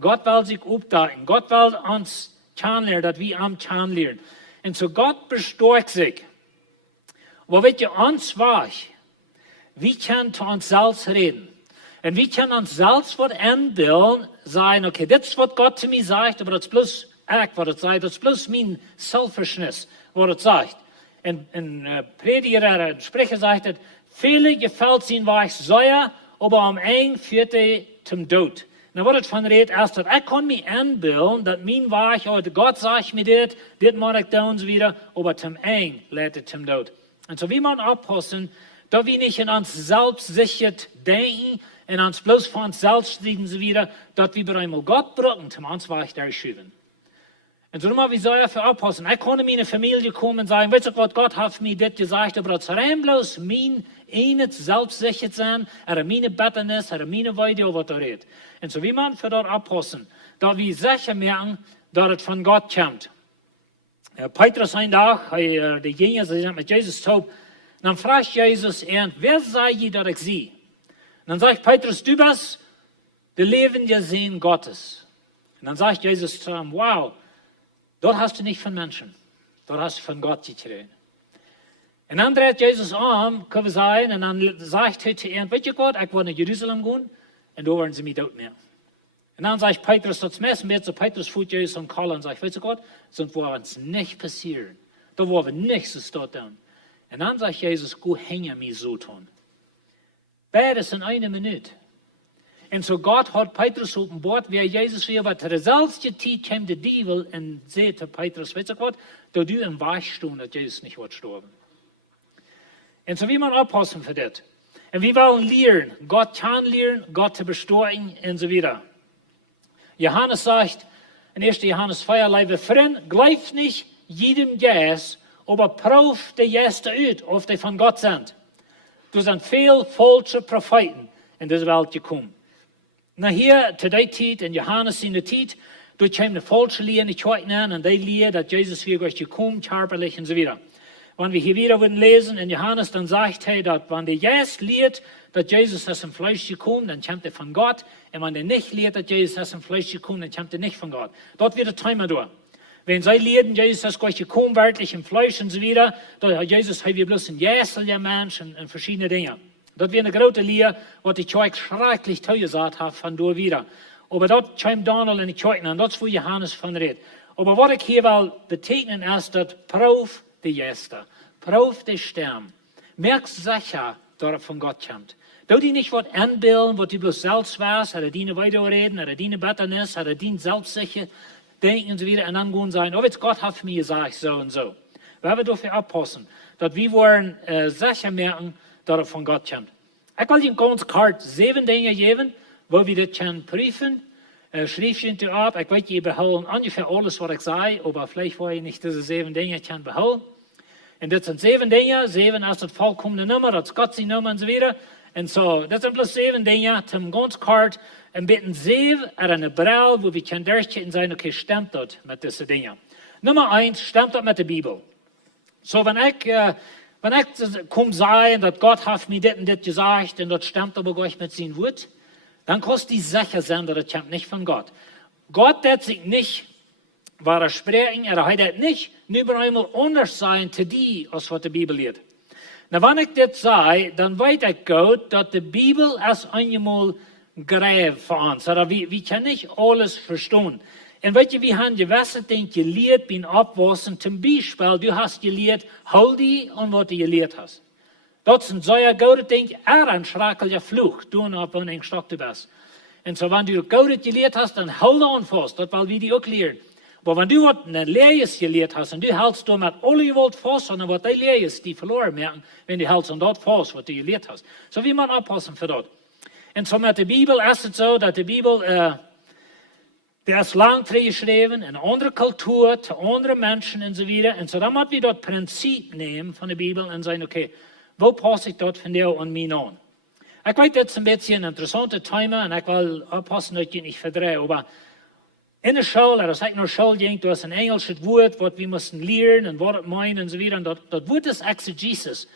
Gott will sich aufdecken. Gott will uns kennenlernen, dass wir am Kahn lernen. Und so Gott bestoakt sich. Aber weet je, uns war, wir können zu uns selbst reden. Und wir können uns selbst was einbilden, sagen, okay, das ist, was Gott zu mir sagt, aber das ist bloß ich, was es sagt, das ist bloß mein Selfishness, was es sagt. Und Prediger, Sprecher sagt, viele gefällt ihnen, war ich säuer, aber am Ende führt zum Tod. Dan wordt het van reed als dat ik kon me aanbeelden, dat mijn waag, oh, Gott sagt mir dit mag ik doen, so wieder, aber zum Ende leidt het zum Tod. Und so wie man aufpassen, dass wir nicht in uns selbst sichert denken, in uns bloß von uns selbst reden, so wieder, dass wir bei einmal Gott brauchen, zum uns Weg durchschieben. Und so nochmal, wie soll er für aufpassen? Ich konnte in meine Familie kommen und sagen, weißt du was, Gott hat mir das gesagt, aber das rein bloß mein eines selbstsichert sein, oder meine Betterness, oder meine Weide, was er redet. Und so wie man für dort aufpassen, dass wir sicher merken, dass es von Gott kommt. Petrus ein Tag, die Jünger sind mit Jesus taub, dann fragt Jesus ihn, wer sei je, dass ich sie? Und dann sagt Petrus, du bist der lebende Sohn Gottes. Und dann sagt Jesus zu ihm, wow, dort hast du nicht von Menschen, dort hast du von Gott gekriegt. Und dann dreht Jesus um, können wir sagen, und dann sagt er zu ihm, weißt du Gott, ich will nach Jerusalem gehen, und da werden sie mich dort nehmen. Und dann sagt Petrus, das meiste wird so Petrus fuhrt Jesus am Koller und sagt, weißt du Gott, sonst wird uns nicht passieren. Da wollen wir nichts dort tun. Und dann sagt Jesus, go hänge mich so tun. Beides in einer Minute. Und so Gott hat Petrus auf dem Bord, wie Jesus wieder, aber der selbste Zeit kam der Teufel und sagte Petrus, weißt du Gott, da du im Weg stehen, dass Jesus nicht wird sterben. Und so wie man aufpassen für das. Und wir wollen lernen, Gott kann lernen, Gott zu bestehen und so weiter. Johannes sagt in 1. Johannes 4, liebe Freunde, glaubt nicht jedem Geist, aber prüft die Gäste aus, ob die von Gott sind. Da sind viele falsche Propheten in diese Welt gekommen. Na hier, zu der Zeit, in Johannes in der Zeit, da kam eine falsche Lehre nicht an und die Lehre, dass Jesus wieder gekommen, körperlich und so weiter. Wenn wir hier wieder würden lesen in Johannes, dann sagt er, dass wenn der Geist lehrt, dass Jesus aus dem Fleisch gekommen, dann kommt er von Gott. Und wenn er nicht lehrt, dass Jesus aus dem Fleisch gekommen, dann kommt er nicht von Gott. Dort wird der Timer durch. Wenn sie lehren, Jesus ist Gott gekommen, wörtlich im Fleisch und so weiter, dann hat Jesus wie bloß ein Jäsel, der Mensch und verschiedene Dinge. Dort wird eine große Lehre, was die Kirche schrecklich teuer gesagt hat, von dort wieder. Aber dort kommt Donald in die Kirche an, das ist, wo Johannes von redet. Aber was ich hier will betegnen, ist, dass Prüf die Gäste, Prüf die Sterne, merkst sicher, dass er von Gott kommt. Du die nicht was anbilden, was du bloß selbst weißt, oder die weiterreden, oder die Betterness, oder die selbstsicher denken und so weiter, und dann gehen sagen, oh, jetzt Gott hat mir gesagt, so und so. Wir haben dafür aufpassen, dass wir wollen sicher merken, dass er von Gott kommt. Ich will Ihnen ganz kurz 7 Dinge geben, wo wir das können prüfen. Schriftchen ab, ich weiß, ihr behalten ungefähr alles, was ich sage, aber vielleicht wollen ihr nicht diese 7 Dinge können behalten. Und das sind 7 Dinge, 7 ist das vollkommene Nummer, das ist Gottes Nummer und so weiter. Und so, das sind bloß 7 Dinge, zum ganz kurz, ein bisschen 7 oder eine Brille, wo wir können durchgehen und sagen, okay, stimmt das mit diesen Dingen. Nummer 1, stimmt das mit der Bibel. So, wenn ich komme sagen, dass Gott hat mir das und das gesagt, und das stimmt aber gleich mit seinem Wort, dann kannst du sicher sein, dass das kommt nicht von Gott. Gott wird sich nicht, war er sprechen, er hat nicht nur einmal anders sein zu dir, als was die Bibel lehrt. Nou, wanneer ik dit zei, dan weet ik goed dat de Bibel als eenmaal grijpt voor ons. Dat we kunnen niet alles verstaan. En weet je, we hebben gewisse dingen geleerd bij opwassen. Zum Beispiel, du hast geleerd, hou die aan wat je geleerd hast. Dat is een zeer goede ding. Een schrakel vlucht, doen op een stok te best. En zo, wanneer du goede geleerd hast, dan hou aan vast. Dat wil we die ook leren. Maar wanneer du wat een leerjes geleerd hast, en du hältst du met alle je wilt vast, en wat die leerjes die verloren merken, wenn du hältst aan dat vast, wat du geleerd hast. Zo, wie man oppassen voor dat. En zo met de Bibel is het zo, dat de Bibel, der is lang geschreven, in een andere cultuur, te andere mensen enzovoort. En zo dan moeten we dat principe nemen van de Bibel en zeggen, oké, hoe pas ik dat van jou aan mij aan? Ik weet, dat is een beetje een interessante thema, en ik wil oppassen dat je niet verdreigt, maar in de school, als ik naar school ging, dat is een Engels woord, wat we moesten leren, en wat het meint, enzovoort. En dat woord is exegesis.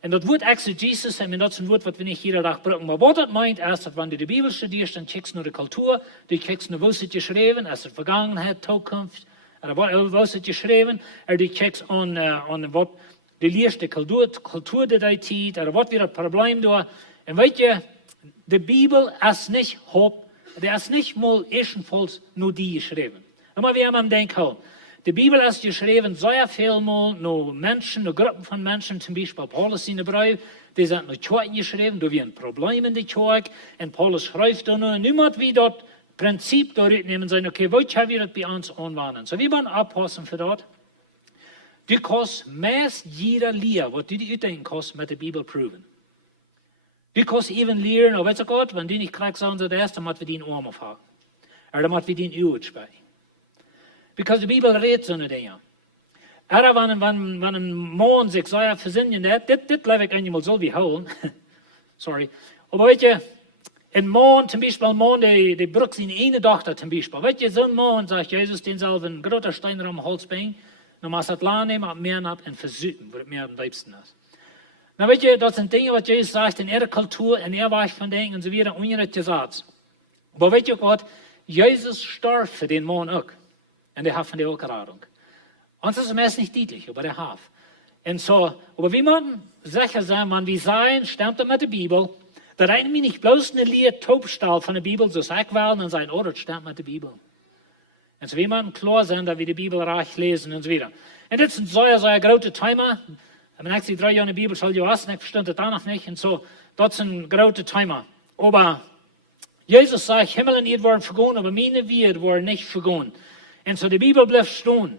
En dat woord exegesis, en dat is een woord wat we niet iedere dag gebruiken. Maar wat het meint is dat wanneer je de Bibel studeert, dan kijkt je naar de cultuur, dan kijkt je naar wat het geschreven is, het vergangenheid, toekomst, wat is het geschreven, en dan kijkt aan wat de eerste cultuur die die tijd, en wat weer het probleem door. En weet je, de Bibel is niet hoop, die is niet mal eerstens nur die geschreven. Maar we hebben hem denken, de Bibel is geschreven zeer veel mal naar mensen, naar groepen van mensen, zum Beispiel Paulus in de brief, die zijn naar kerken geschreven, door weer een probleem in de kerk, en Paulus schrijft dan, en nu moeten we dat principe dooruit nemen en zeggen, oké, wat hebben we dat bij ons aanwenden? So, we moeten oppassen voor dat. Du kannst meest jeder leer, wat du die uitdenken kannst, met de Bibel proeven. Du kannst even leren, oh, weet je Gott, wenn du nicht kriegst, sagen sie das, dann müssen wir den Arm aufhaken. Oder dann müssen wir den Uwitsch bei. Because die Bibel redet so eine Dinge. Oder wenn ein Mann sich so versinnen, das lebe ich einmal so wie holen. Sorry. Aber weet je, ein Mann, zum Beispiel ein Mann, der braucht seine eine Tochter zum Beispiel. Weet je, so ein Mann, sagt Jesus, den soll ein großer Stein am Holz bringen, dann muss er das Land nehmen, ab mehr ab und versuchen, wo es mehr am liebsten ist. Nou weet je, dat zijn dingen wat Jezus zegt in ihre cultuur en was van dingen en zo weer en je gezegd. Maar weet je ook wat? Jezus starf voor den man ook. En die heeft van die ook Radung. Ons is het meest niet duidelijk, maar die heeft. En zo, maar we moeten zeker zijn, want we zijn, stemt met de Bibel, dat eigenlijk niet bloos een leer toopstal van de Bibel, zoals ik wel, en zijn, oh, dat stemt met de Bibel. En zo, we moeten klaar zijn dat we de Bibel recht lezen en zo weer. En dit is een zeer grote thema. En als ik 3 jaar in de Bibel zal je was, en ik verstand het dan nog niet. En zo, dat is een grote thema. Maar Jezus zegt, Himmel en Erde worden vergaan, maar mijn Wert worden niet vergaan. En zo, de Bibel blijft staan.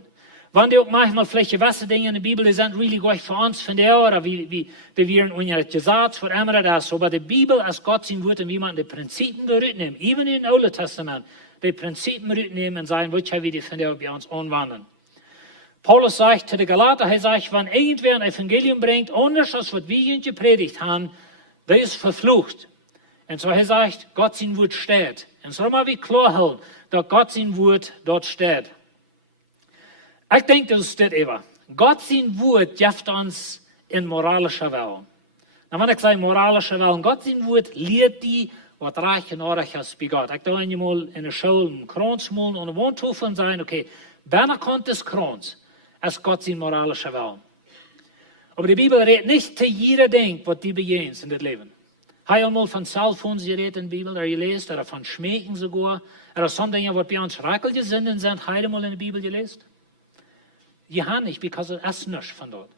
Wanneer ook manchmal vielleicht gewisse dingen in de Bibel, die zijn really goed voor ons van der, oder die werden uns gesagt, voor immer das. Aber de Bibel als Gott zijn woord, en wie man de principen eruit neemt, even in het Oude Testament, de principen eruit neemt en zeggen, wat hebben we die van der bij ons aanwenden. Paulus sagt zu den Galater, er sagt, wenn irgendwer ein Evangelium bringt, anders als was wir ihnen gepredigt haben, der ist verflucht. Und so er sagt, Gott sein Wort steht. Und so mal wie klar halten, dass Gott sein Wort dort steht. Ich denke, das ist das eben. Gott sein Wort gibt uns in moralischer Welt. Na, wenn ich sage moralischer Welt, Gott sein Wort lehrt die, was reich und ordentlich ist bei Gott. Ich da einmal in der Schule einen Kranz malen und eine Wandtafel und sagen, okay, wer kommt das Kranz? Als Gott zijn moralische Welt. Aber die Bibel redet nicht zu jeder Ding, was die begehst in das Leben. Habe ich einmal von Cellphones geredet in der Bibel, oder gelesen, oder von Schmecken sogar, oder so Dinge, was bei uns schreckliche sind, habe ich einmal in der Bibel gelesen? Ja, nicht, because es ist nichts von dort.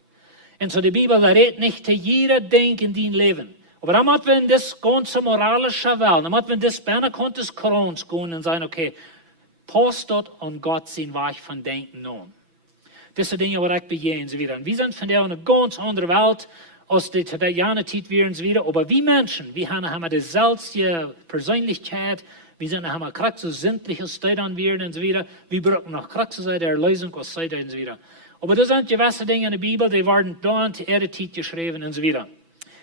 Und so die Bibel redet nicht zu jeder Ding in dein Leben. Aber dann müssen wir in das ganze moralische Welt, dann müssen wir in das Bernerkont des Korans gehen und sagen, okay, passt dort an Gott sein Weg von Denken an. Das sind Dinge, die ich begehe und so weiter. Und wir sind von der eine ganz andere Welt, als die Tibetanern wir und so weiter. Aber wir Menschen, wir haben die selbste Persönlichkeit, wir haben krass so sinnliche Steit an wir und so weiter. Wir brauchen noch krass so der Lösung aus Zeit und so weiter. Aber das sind gewisse Dinge in der Bibel, die werden dann zu ihrer Zeit geschrieben und so weiter.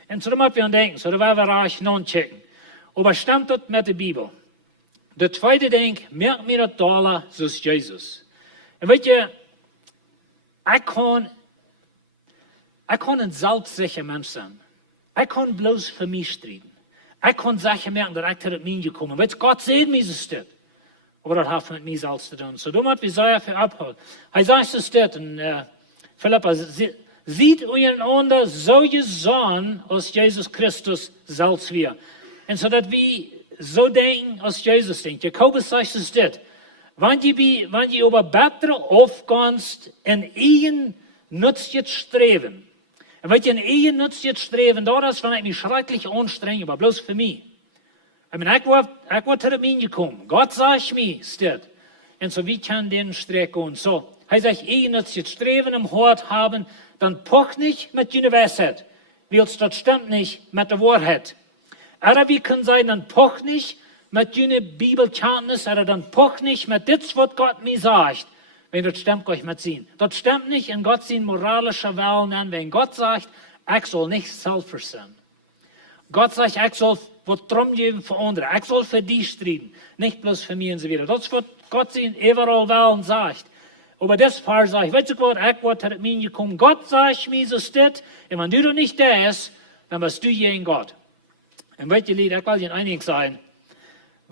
Und so müssen wir denken, so da werden wir reich nachchecken. Aber stimmt das mit der Bibel? Der zweite Ding, merkt mir das Dollar, so ist Jesus. Und weet je, ich kann ein selbstsicher Mensch sein. Ich kann bloß für mich streiten. Ich kann Sachen merken, dass ich zu mir gekommen bin. Gott sieht mich so steht. Aber das hat mit mir selbst zu tun. So, du musst wie sehr viel abholen. Er sagt so steht in Philippa sieht einander so gesonnen aus Jesus Christus selbst wir. Und so dass wir so denken, als Jesus denkt. Jakobus sagt es dit. Wenn je über bessere aufgehst, in eigen nutz jetzt streben. Und wenn je in eigen nutz jetzt streben, das ist, wenn ich mich schrecklich anstrenge, aber bloß für mich. Ich meine, ich war zu dem gekommen. Gott sagt mir, steht. Und so, wie kann den Streck gehen? So, er sagt, eigen nutz jetzt streben im Hort haben, dann poch nicht mit jener Weisheit. Weil das stimmt nicht mit der Wahrheit. Aber wir können sagen, dann poch nicht mit jener Bibelkenntnis, oder dann poch nicht mit das, was Gott mir sagt, wenn das stimmt euch mit sehen. Das stimmt nicht in Gott sein moralischer Willen an, wenn Gott sagt, ich soll nicht selfish sein. Gott sagt, ich soll was drum geben für andere, ich soll für die streiten, nicht bloß für mich und so weiter. Das ist, was Gott sein überall Willen sagt. Aber das Paar sagt, weißt du was, ich war zu mir gekommen, Gott sagt mir, so steht, und wenn du nicht da bist, dann bist du gegen Gott. Und weißt du, ich will Ihnen einig sein,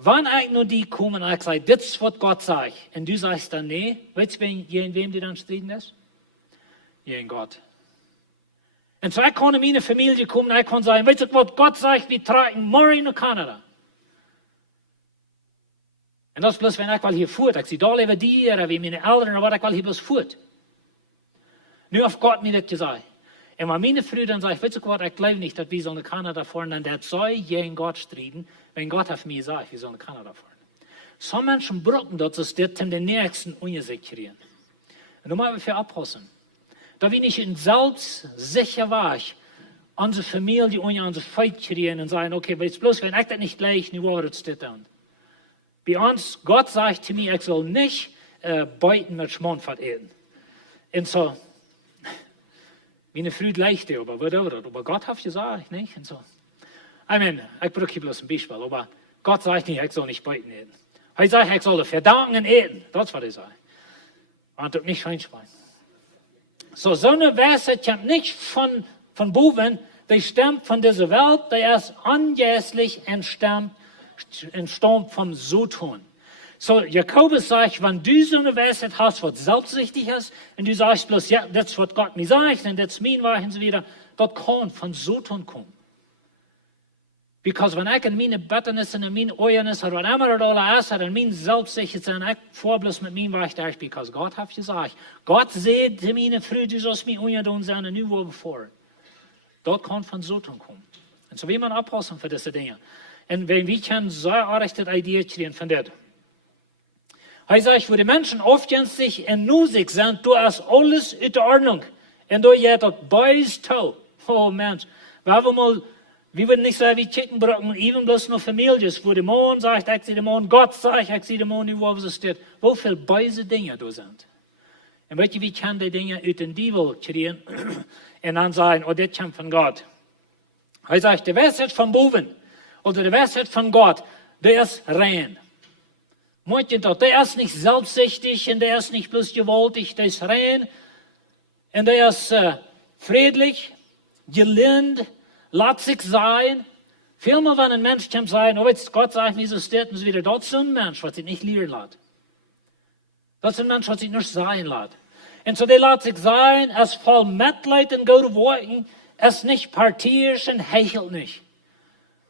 wenn ich nur die kommen und ich sage, das ist, was Gott sagt, und du sagst dann, nee, weißt du, gegen wem du dann streiten ist? Gegen Gott. Und so ich kann in meine Familie kommen und ich kann sagen, weißt du, was Gott sagt, wir tragen morgen nach Kanada. Und das ist bloß, wenn ich hier fuhrt, ich sehe da leben die, oder wie meine Eltern, oder was, ich will hier bloß fuhrt. Nur auf Gott mir das gesagt. Und wenn meine Frau dann sagt, weißt du was, ich glaube nicht, dass wir so nach Kanada fahren, dann das soll gegen Gott streiten, wenn Gott auf mir sagt, wir sollen nach Kanada fahren. So Menschen brauchen das, dass das den nächsten Unsicht kriegen. Und darum haben wir für abpassen. Da wir nicht in selbst sicher war, unsere Familie und unsere Feind kriegen und sagen, okay, weißt bloß, wenn ich das nicht gleich, nicht wahr, das steht dann. Bei uns, Gott sagt zu mir, ich soll nicht beuten mit Schmondfett eten. Und so, meine Frau leicht, aber Gott hat gesagt, nicht? Und so. Ich brauche hier bloß ein Beispiel, aber Gott sagt nicht, ich soll nicht beuten eten. Er sagt, ich soll verdanken eten. Das ist, was er sagt. Und nicht Schweinschwein. So eine Weisheit kommt nicht von Boven, die stammt von dieser Welt, die ist anjährlich entstammt vom Sodom. So, Jakobus sagt, wenn du so eine Weisheit hast, was selbstsüchtig ist, und du sagst bloß, ja, das ist, was Gott mir sagt, und das ist mein Wahrheit und so weiter, das kann von Sodom kommen. Because wenn ich in meine Bitternis und in meine Euernis oder was immer das alles ist, in meine Selbstsicherheit sind, ich vor bloß mit meinem Weich da, because Gott hat gesagt, Gott sieht zu meine Früh, du sollst mich untun sein, und nu wo bevor. Das kann von Sodom kommen. Und so will man abpassen für diese Dinge. Und wenn wir können so eine Idee kriegen von das. Er sagt, wo die Menschen oft sich in Musik sind, du hast alles in der Ordnung. Und du hast das Beis to. Oh Mensch, wir würden nicht sagen, wie Chickenbrocken, even bloß nur Familien, wo der Mann sagt, ich sehe den Mann, Gott sagt, ich sehe den Mann, wo es steht. Wo viele beise Dinge da sind. Und weißt du, wie kann die Dinge aus den Bibel kriegen und dann sagen, oh, das kommt von Gott. Er sagt, der Weisheit von Boven oder der Weisheit von Gott, der ist rein. Der ist nicht selbstsüchtig und der ist nicht bloß gewaltig, der ist rein und der ist friedlich, gelind, lässt sich sein. Vielmal, wenn ein Mensch kommt sagen, oh, jetzt Gott sagt mir, so steht und so wieder, das ist ein Mensch, was sich nicht lehren lässt. Das ist ein Mensch, was sich nicht sein lässt. Und so der lässt sich sein, er ist voll Mitleid und gute Worte, er ist nicht parteiisch und hechelt nicht.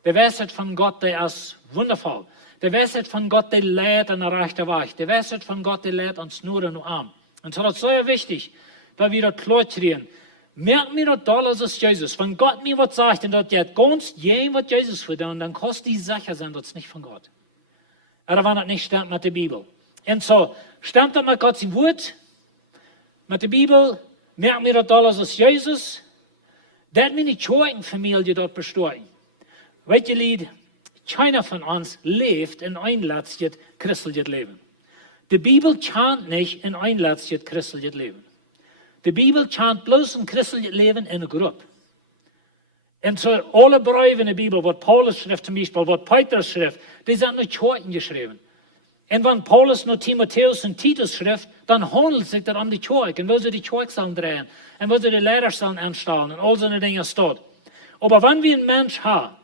Der Weisheit von Gott, der ist wundervoll. Der Weisheit von Gott, der lehrt an der rechten Weg. Der Weisheit von Gott, der lehrt uns nur und arm. Und so ist es sehr wichtig, dass wir das klar kriegen. Merkt mir das alles ist Jesus. Wenn Gott mir was sagt, und das jetzt ganz jem, was Jesus für dann kostet die Sache sein, das ist nicht von Gott. Aber wenn das nicht stimmt mit der Bibel. Und so, stimmt das mit Gottes Wort, mit der Bibel, merkt mir das alles ist Jesus. Das hat meine Familie dort bestochen. Weißt du, Lied, keiner von uns lebt in ein letztes christliches Leben. Die Bibel chant nicht in ein letztes christliches Leben. Die Bibel chant bloß ein christliches Leben in einer Gruppe. Und so alle Briefe in der Bibel, was Paulus schrift zum Beispiel, was Petrus schrift, die sind nur Kirchen geschrieben. Und wenn Paulus nur Timotheus und Titus schrift, dann handelt es sich dann um die Kirche. Und wo sie die Kirche sollen drehen, und wo sie die Lehrer sollen anstellen, und all so eine Dinge steht. Aber wenn wir einen Mensch haben,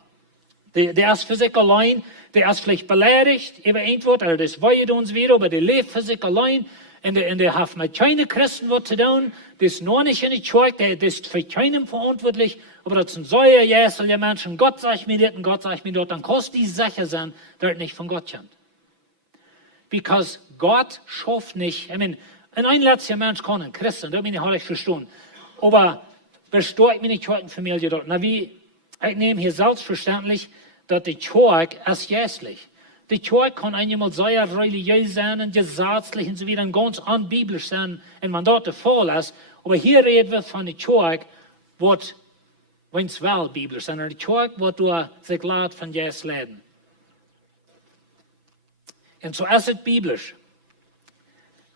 der ist für sich allein, der ist vielleicht beleidigt über irgendwas, oder das weiß uns wieder, aber der lebt für sich allein, En der heeft met keine Christen wat te doen. Dat is nog niet in de kerk, dat is voor keinem verantwortlich. Aber das sind solche jässelige Menschen, Gott sagt mir das und Gott sagt mir das, dann kannst die sicher sein, dass es nicht von Gott kommt. Because Gott schafft nicht, ein einletzter Mensch kann ein Christen, das habe ich verstanden. Aber Bestoakj mir die Kirchenfamilie dort. Na wie, ich nehme hier selbstverständlich, dass die Kirche ist jässlich. Die Kirche kann einmal sehr religiös sein und gesetzlich und so weiter und ganz unbiblisch sein, wenn man dort der Fall ist. Aber hier reden wir von der Kirche, was wenn's wel biblisch zijn, die Kirche, wo du sich laat von Jesus leiden. Und so ist es biblisch.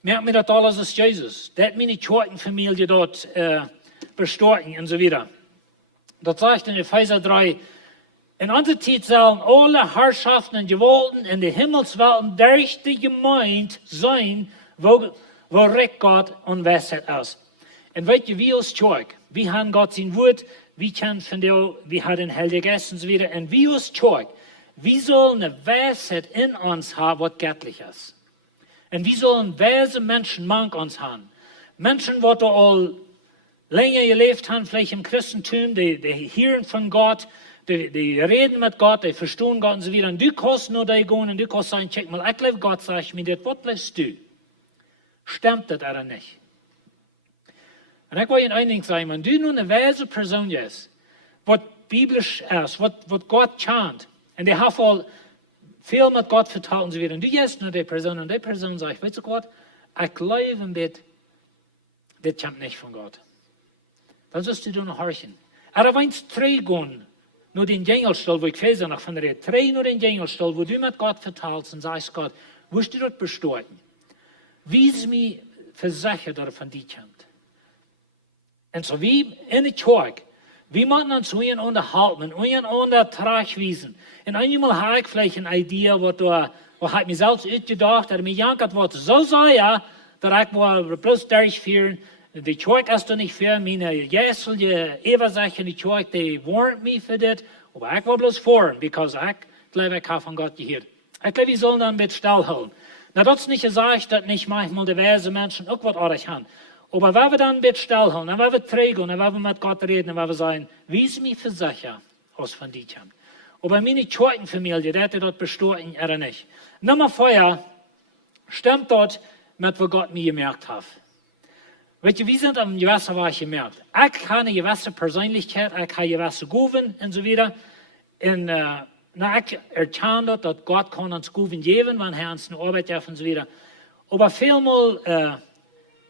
Merkt mir das alles ist Jesus. Das hat meine Kirchenfamilie dort Bestoakj und so weiter. Das sagt in Epheser 3, in unserer Zeit sollen alle Herrschaften und Gewalten in der Himmelswelten durch die Gemeinde sein, wo Recht Gott und Weisheit ist. Und weißt du, wie als Kirche, wir haben Gott sein Wort, wir kennen von dir, wir haben den Heiligen Geist und so weiter. Und wie als Kirche, wir sollen eine Weisheit in uns haben, was göttlich ist. Und wir sollen weise Menschen mang uns haben. Menschen, die all länger gelebt haben, vielleicht im Christentum, die hören von Gott, die reden mit Gott, die verstehen Gott und so weiter. Und du kannst nur da gehen und du kannst sagen, check mal, ich glaube, Gott sagt mir das, was lässt du? Stimmt das oder nicht? Und ich will Ihnen einiges sagen, wenn du nur eine weise Person bist, was biblisch ist, was Gott kennt, und der hat voll viel mit Gott vertraut und so weiter, und du bist nur die Person, und die Person sagt, weißt du Gott, ich glaube, das kommt nicht von Gott. Dann sollst du noch horchen. Aber wenn es drei gehen, nur den Jüngelstuhl, wo ich weiß noch von der drei nur den Jüngelstuhl, wo du mit Gott vertraust und sagst, Gott, wirst du das bestoken? Wie es mir versichert, dass er von dir kommt. Und so wie in der Kirche, wie man uns hier unterhalten, hier untertragweisen. Und einmal habe ich vielleicht eine Idee, was hat mir selbst ausgedacht, dass mir jankert wird, so sei ja, dass ich mal bloß durchführen. Die Kirche ist doch nicht für meine jässelige Übersache in die Kirche, die warnt mich für das, aber ich will bloß fahren, because ich glaube, ich habe von Gott gehört. Ich glaube, wir sollen dann mit stillhalten. Na, das ist nicht gesagt, dass nicht manchmal diverse Menschen auch was ordentlich haben. Aber wenn wir dann mit stillhalten, dann wenn wir trägen, dann wenn wir mit Gott reden, dann wenn wir sagen, wie ist mir für sicher, aus von dir kommt. Aber meine Kirchenfamilie, der hat dort bestochen, oder nicht. Nummer 4 stimmt dort mit, was Gott mir gemerkt hat. Weet je, wir sind am Gewässer, was ich gemerkt. Ich habe eine gewisse Persönlichkeit, ich habe gewisse Guven und so weiter. Und ich erkenne, dass Gott kann uns Guven geben, wenn er uns eine Arbeit gibt und so weiter. Aber vielmal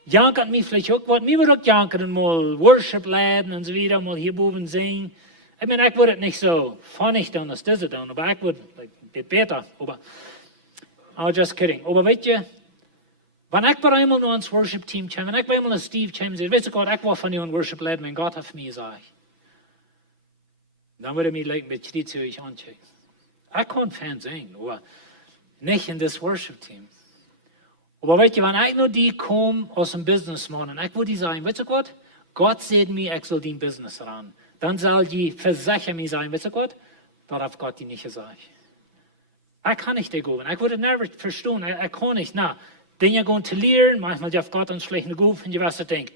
jankert mich vielleicht auch was. Mir wird auch jankern, mal Worship leiten und so weiter, mal hier oben singen. Ich meine, ich würde nicht so funnig tun, als das tun, aber ich würde like, besser. Aber just kidding. Aber weißt du, wenn ich bei einmal nur ins Worship-Team komme, wenn ich bei einmal ein Steve komme und sage, weißt du Gott, ich will von dir ein Worship leiten, wenn Gott auf mich sagt, dann würde er mich like, mit Schritt zu euch anschauen. Ich kann Fan singen, aber nicht in das Worship-Team. Aber weißt du, wenn ich nur die komme aus dem Businessman, und ich würde sagen, weißt du Gott, Gott sieht mir, ich soll dein Business ran. Dann soll die versichern mir sein, weißt du Gott, darauf Gott die nicht gesagt. Ich kann nicht da gehen, ich würde nicht verstehen, ich kann nicht, Dinge gehen zu lernen, manchmal darf Gott uns schlecht Ruf und was er denkt.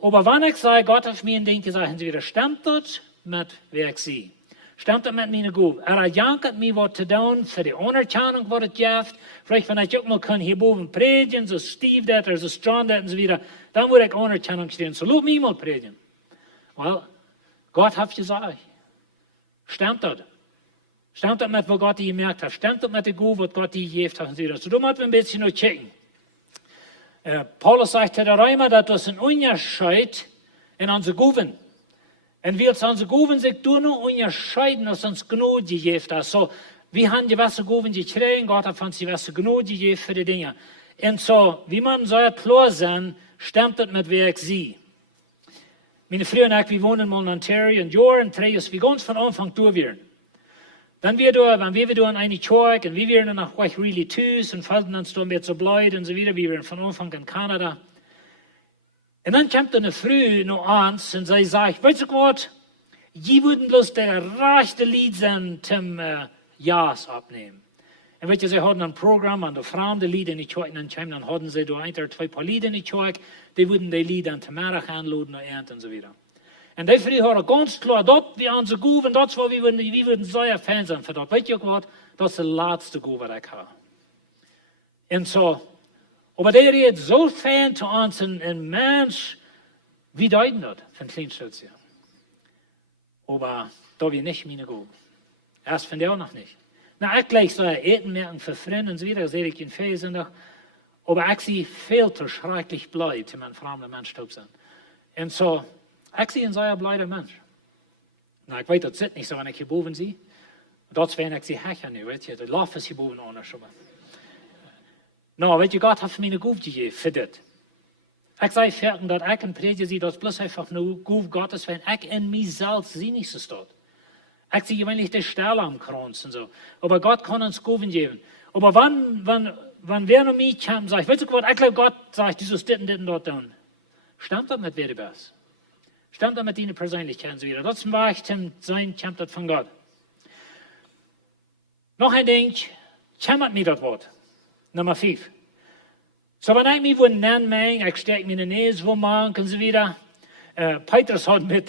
Aber wenn ich sage, Gott hat mir ein Ding gesagt, und sie wieder stimmt das mit, wer ich sehe. Stimmt das mit meiner Ruf. Jankert mir was zu tun, für die Anerkennung, was es gibt. Vielleicht, wenn ich auch mal kann, hier oben predigen, so Steve das, oder so Strand das und so weiter, dann würde ich Anerkennung stehen. So, lass mich mal predigen. Well, Gott hat gesagt. Stimmt das? Stimmt das mit, was Gott dir gemerkt hat? Stimmt das mit der Ruf, was Gott dir gegeben hat und so weiter? So, du musst ein bisschen noch checken. Paulus sagte der Römer, dass das ein Unterschied in unseren Guven. Und wir unsere Guven sich nur unterscheiden, dass uns Gnade gegeben hat. So, wir haben die gewisse Guven gekriegt, Gott hat uns die gewisse Gnade gegeben für die Dinge. Und so, wie man soll klar sein, stimmt das mit, wer ich sehe. Meine Frau und ich, wir wohnen mal in Ontario, und Jahr und 3 ist, wir ganz von Anfang durch werden. Dann wenn wir in eine Kirche, und wir werden nach euch really tüß, und falten uns dann zu bleiben und so weiter, wir werden von Anfang in Kanada. Und dann kommt eine Frau noch ans, und sie sagt, weißt du Gott, die würden bloß der rechte Lied sein zum Jas abnehmen. En weet je, ze hadden een programma aan de vreemde lieden in de kerk. En dan hadden ze door 1 oder 2 paar lieden in de kerk. Die würden die lieden aan te middag aanloden naar eind en zo weer. En die vrije hadden ganz klar, dat wie onze goeven, dat is wat we würden zeer fan zijn voor dat. Weet je ook wat? Dat is de laatste goe wat ik heb. En zo, maar die reed zo fan te ons een mens, wie deuten dat van klein stukje. Aber da wir nicht meine goe. Erst von der noch nicht. Na, ich gleich so eten merken für Freunde und so wieder, sehe ich in Fehlsündig. Aber ich sehe viel zu schrecklich blöd, wenn man fremde Mensch taub sind. Und so, ich sehe ein sehr blöder Mensch. Na, ich weiß, das ist nicht so, wenn ich hier boven sehe. Das wenn ich sie hecher nicht, weißt du, das Lauf ist hier boven anders schon. Na, weißt du, Gott hat mir eine Guf gegeben für das. Ich sage fertig, dass ich in Predigt sehe, das bloß einfach nur Guf Gottes, wenn ich in mir selbst sie nicht so steht. Ich sehe gewöhnlich die Stelle am Kranz und so. Aber Gott kann uns Guven geben. Aber wenn wer noch mich kommt und sagt, weißt du was, ich glaube, Gott sagt, du sollst das und dort tun. Stimmt das mit wer du bist? Stimmt das mit deiner Persönlichkeit und so wieder? Das war ich sein, kommt das von Gott. Noch ein Ding, kommt mir das Wort. Nummer 5. So, wenn ich mich wo nennen, ich stecke mir in die Nähe, wo man und so wieder. Petrus hat mit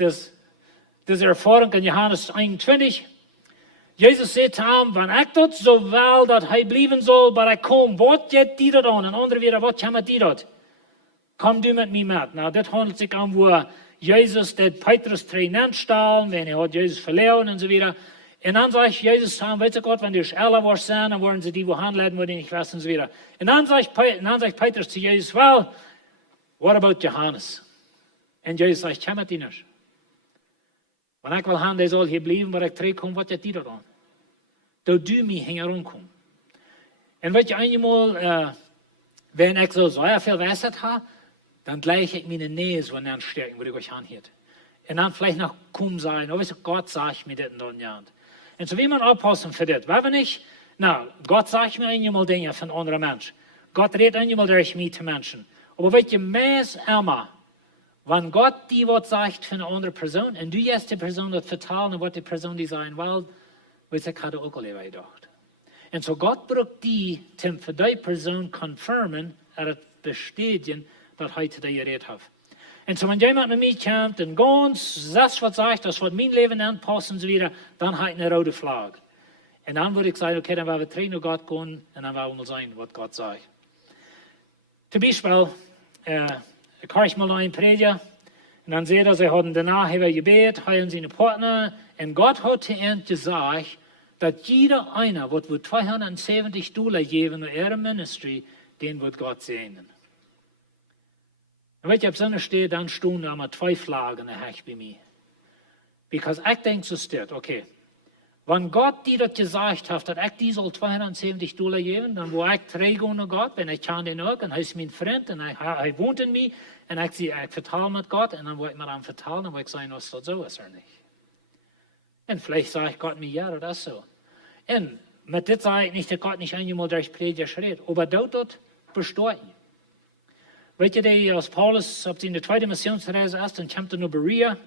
diese Erfahrung in Johannes 21. Jesus sagt zu ihm, wenn ich das so will, dass er bleiben soll, aber ich komme, was geht die dort an? Und andere wieder, was kommt die dort? Komm du mit mir mit. Na, das handelt sich um, wo Jesus den Petrus Tränen stahlen, wenn er hat Jesus verloren und so wieder. Und dann sagt Jesus zu ihm, weißt du Gott, wenn du ehrlich warst, dann wollen sie die, wo handeln, wo die nicht wissen und so wieder. Und dann sagt Petrus zu Jesus, well, what about Johannes? Und Jesus sagt, komm mit dir nicht. Wenn ich will haben, der soll hier bleiben, weil ich terugkom, was die dort an? Da du mich herumkommst. Und weet je, einmal, wenn ich so sehr viel Weisheit habe, dann gleich ich meine Nähe so an stärken, wo ich euch anhielt. Und dann vielleicht noch kaum sein, aber Gott sagt mir das in den Jahren. Und so wie man aufpassen für das, weil wir nicht, na, Gott sagt mir einmal Dinge von anderen Menschen. Gott redet einmal durch mich zu Menschen. Aber weet je, meist immer, wenn Gott die was sagt für eine andere Person, und du jetzt die Person das vertalen, was die Person die sein will, wird ich gerade auch alle gedacht. Und so Gott braucht die, zum für die Person konfirmen, bestätigen, dass heute die geredet hat. Und so wenn jemand mit mir kommt und ganz das, was sagt, das wird mein Leben anpasst und so wieder, dann hat eine rote Flagge. Und dann würde ich sagen, okay, dann werden wir trainen, Gott gehen, und dann werden wir sein, was Gott sagt. Zum Beispiel, ich höre mal noch ein Prediger, und dann sehe ich, sie haben danach gebetet, haben sie eine Partner, und Gott hat zu ihnen gesagt, dass jeder einer, der $270 geben in ihrem Ministry, den wird Gott segnen. Und wenn ich auf Sonne stehe, dann stehen da mal 2 Flaggen bei mir. Because ich denke, so steht, okay, wenn Gott dir das gesagt hat, dass ich die soll $270 geben, dann wo ich träge ohne Gott, wenn ich kann den auch, und er ist mein Freund, und er wohnt in mir, und ich vertraue mit Gott, und dann will ich mir dann vertrauen, dann will ich sagen, was das so ist oder nicht. Und vielleicht sage ich Gott mir, ja, das ist so. Und mit das sage ich nicht, dass Gott nicht einmal durch Prediger redet, aber dort bestätigen. Weet je, die als Paulus op zijn tweede missionsreise is, dan komt hij naar Berea,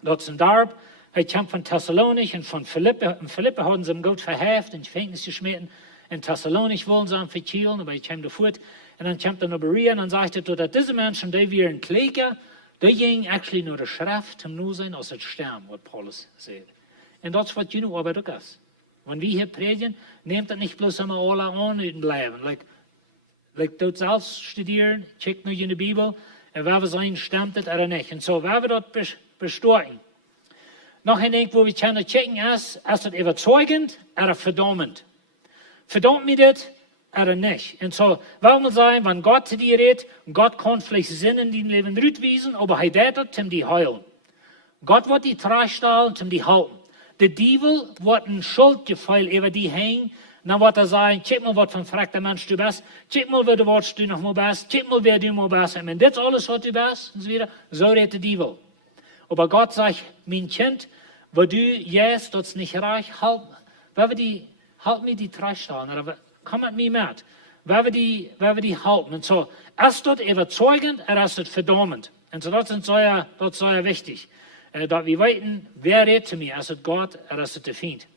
dat is een dorp. Hij komt van Thessalonich en van Philippe. In Philippe hadden ze hem goed verheft en Gefängnis geschmeten. In Thessalonich wollen ze hem verkielen, aber hij kwam voort. En dan komt hij naar Berea en dan zegt hij dat deze mensen, die weer in Kleken, die gingen actually naar de schrift, om nu zijn als het sterren, wat Paulus zegt. En dat is wat jullie arbeid ook is. Wanneer we hier predigen, neemt het niet bloß immer alle aan en blijven. Like dort selbst studieren, check nur in die Bibel, und wer wir sein, stimmt das oder nicht. Und so, wer wir dort bestätigen. Noch ein Ding, wo wir können checken, ist das überzeugend oder verdammend. Verdammt mir das oder nicht. Und so, wollen wir sagen, wenn Gott zu dir redet, Gott kann vielleicht Sinn in dein Leben rütwiesen, aber er tut um die heilen. Gott wird die tragstellen, um die halten. Der Teufel wird ein Schuldgefühl über die hängen. Dan wordt er zeggen, check mal, wat van verrekte mens du bist. Check mal, wie de woord du nog maar bist. Check mal, wer du mal bist. En dit alles wat du bist, und so wieder, so redet de Teufel. Aber Gott sagt, mein Kind, wo du jetzt, das nicht reich, halt mir die Tragstellen, oder komm mit mir mit. Wer wir die halten. Und so, ist das überzeugend, oder ist das verdammend? Und so, das ist sehr wichtig. Dass wir wissen, wer redet zu mir, ist es Gott, oder ist es der Feind?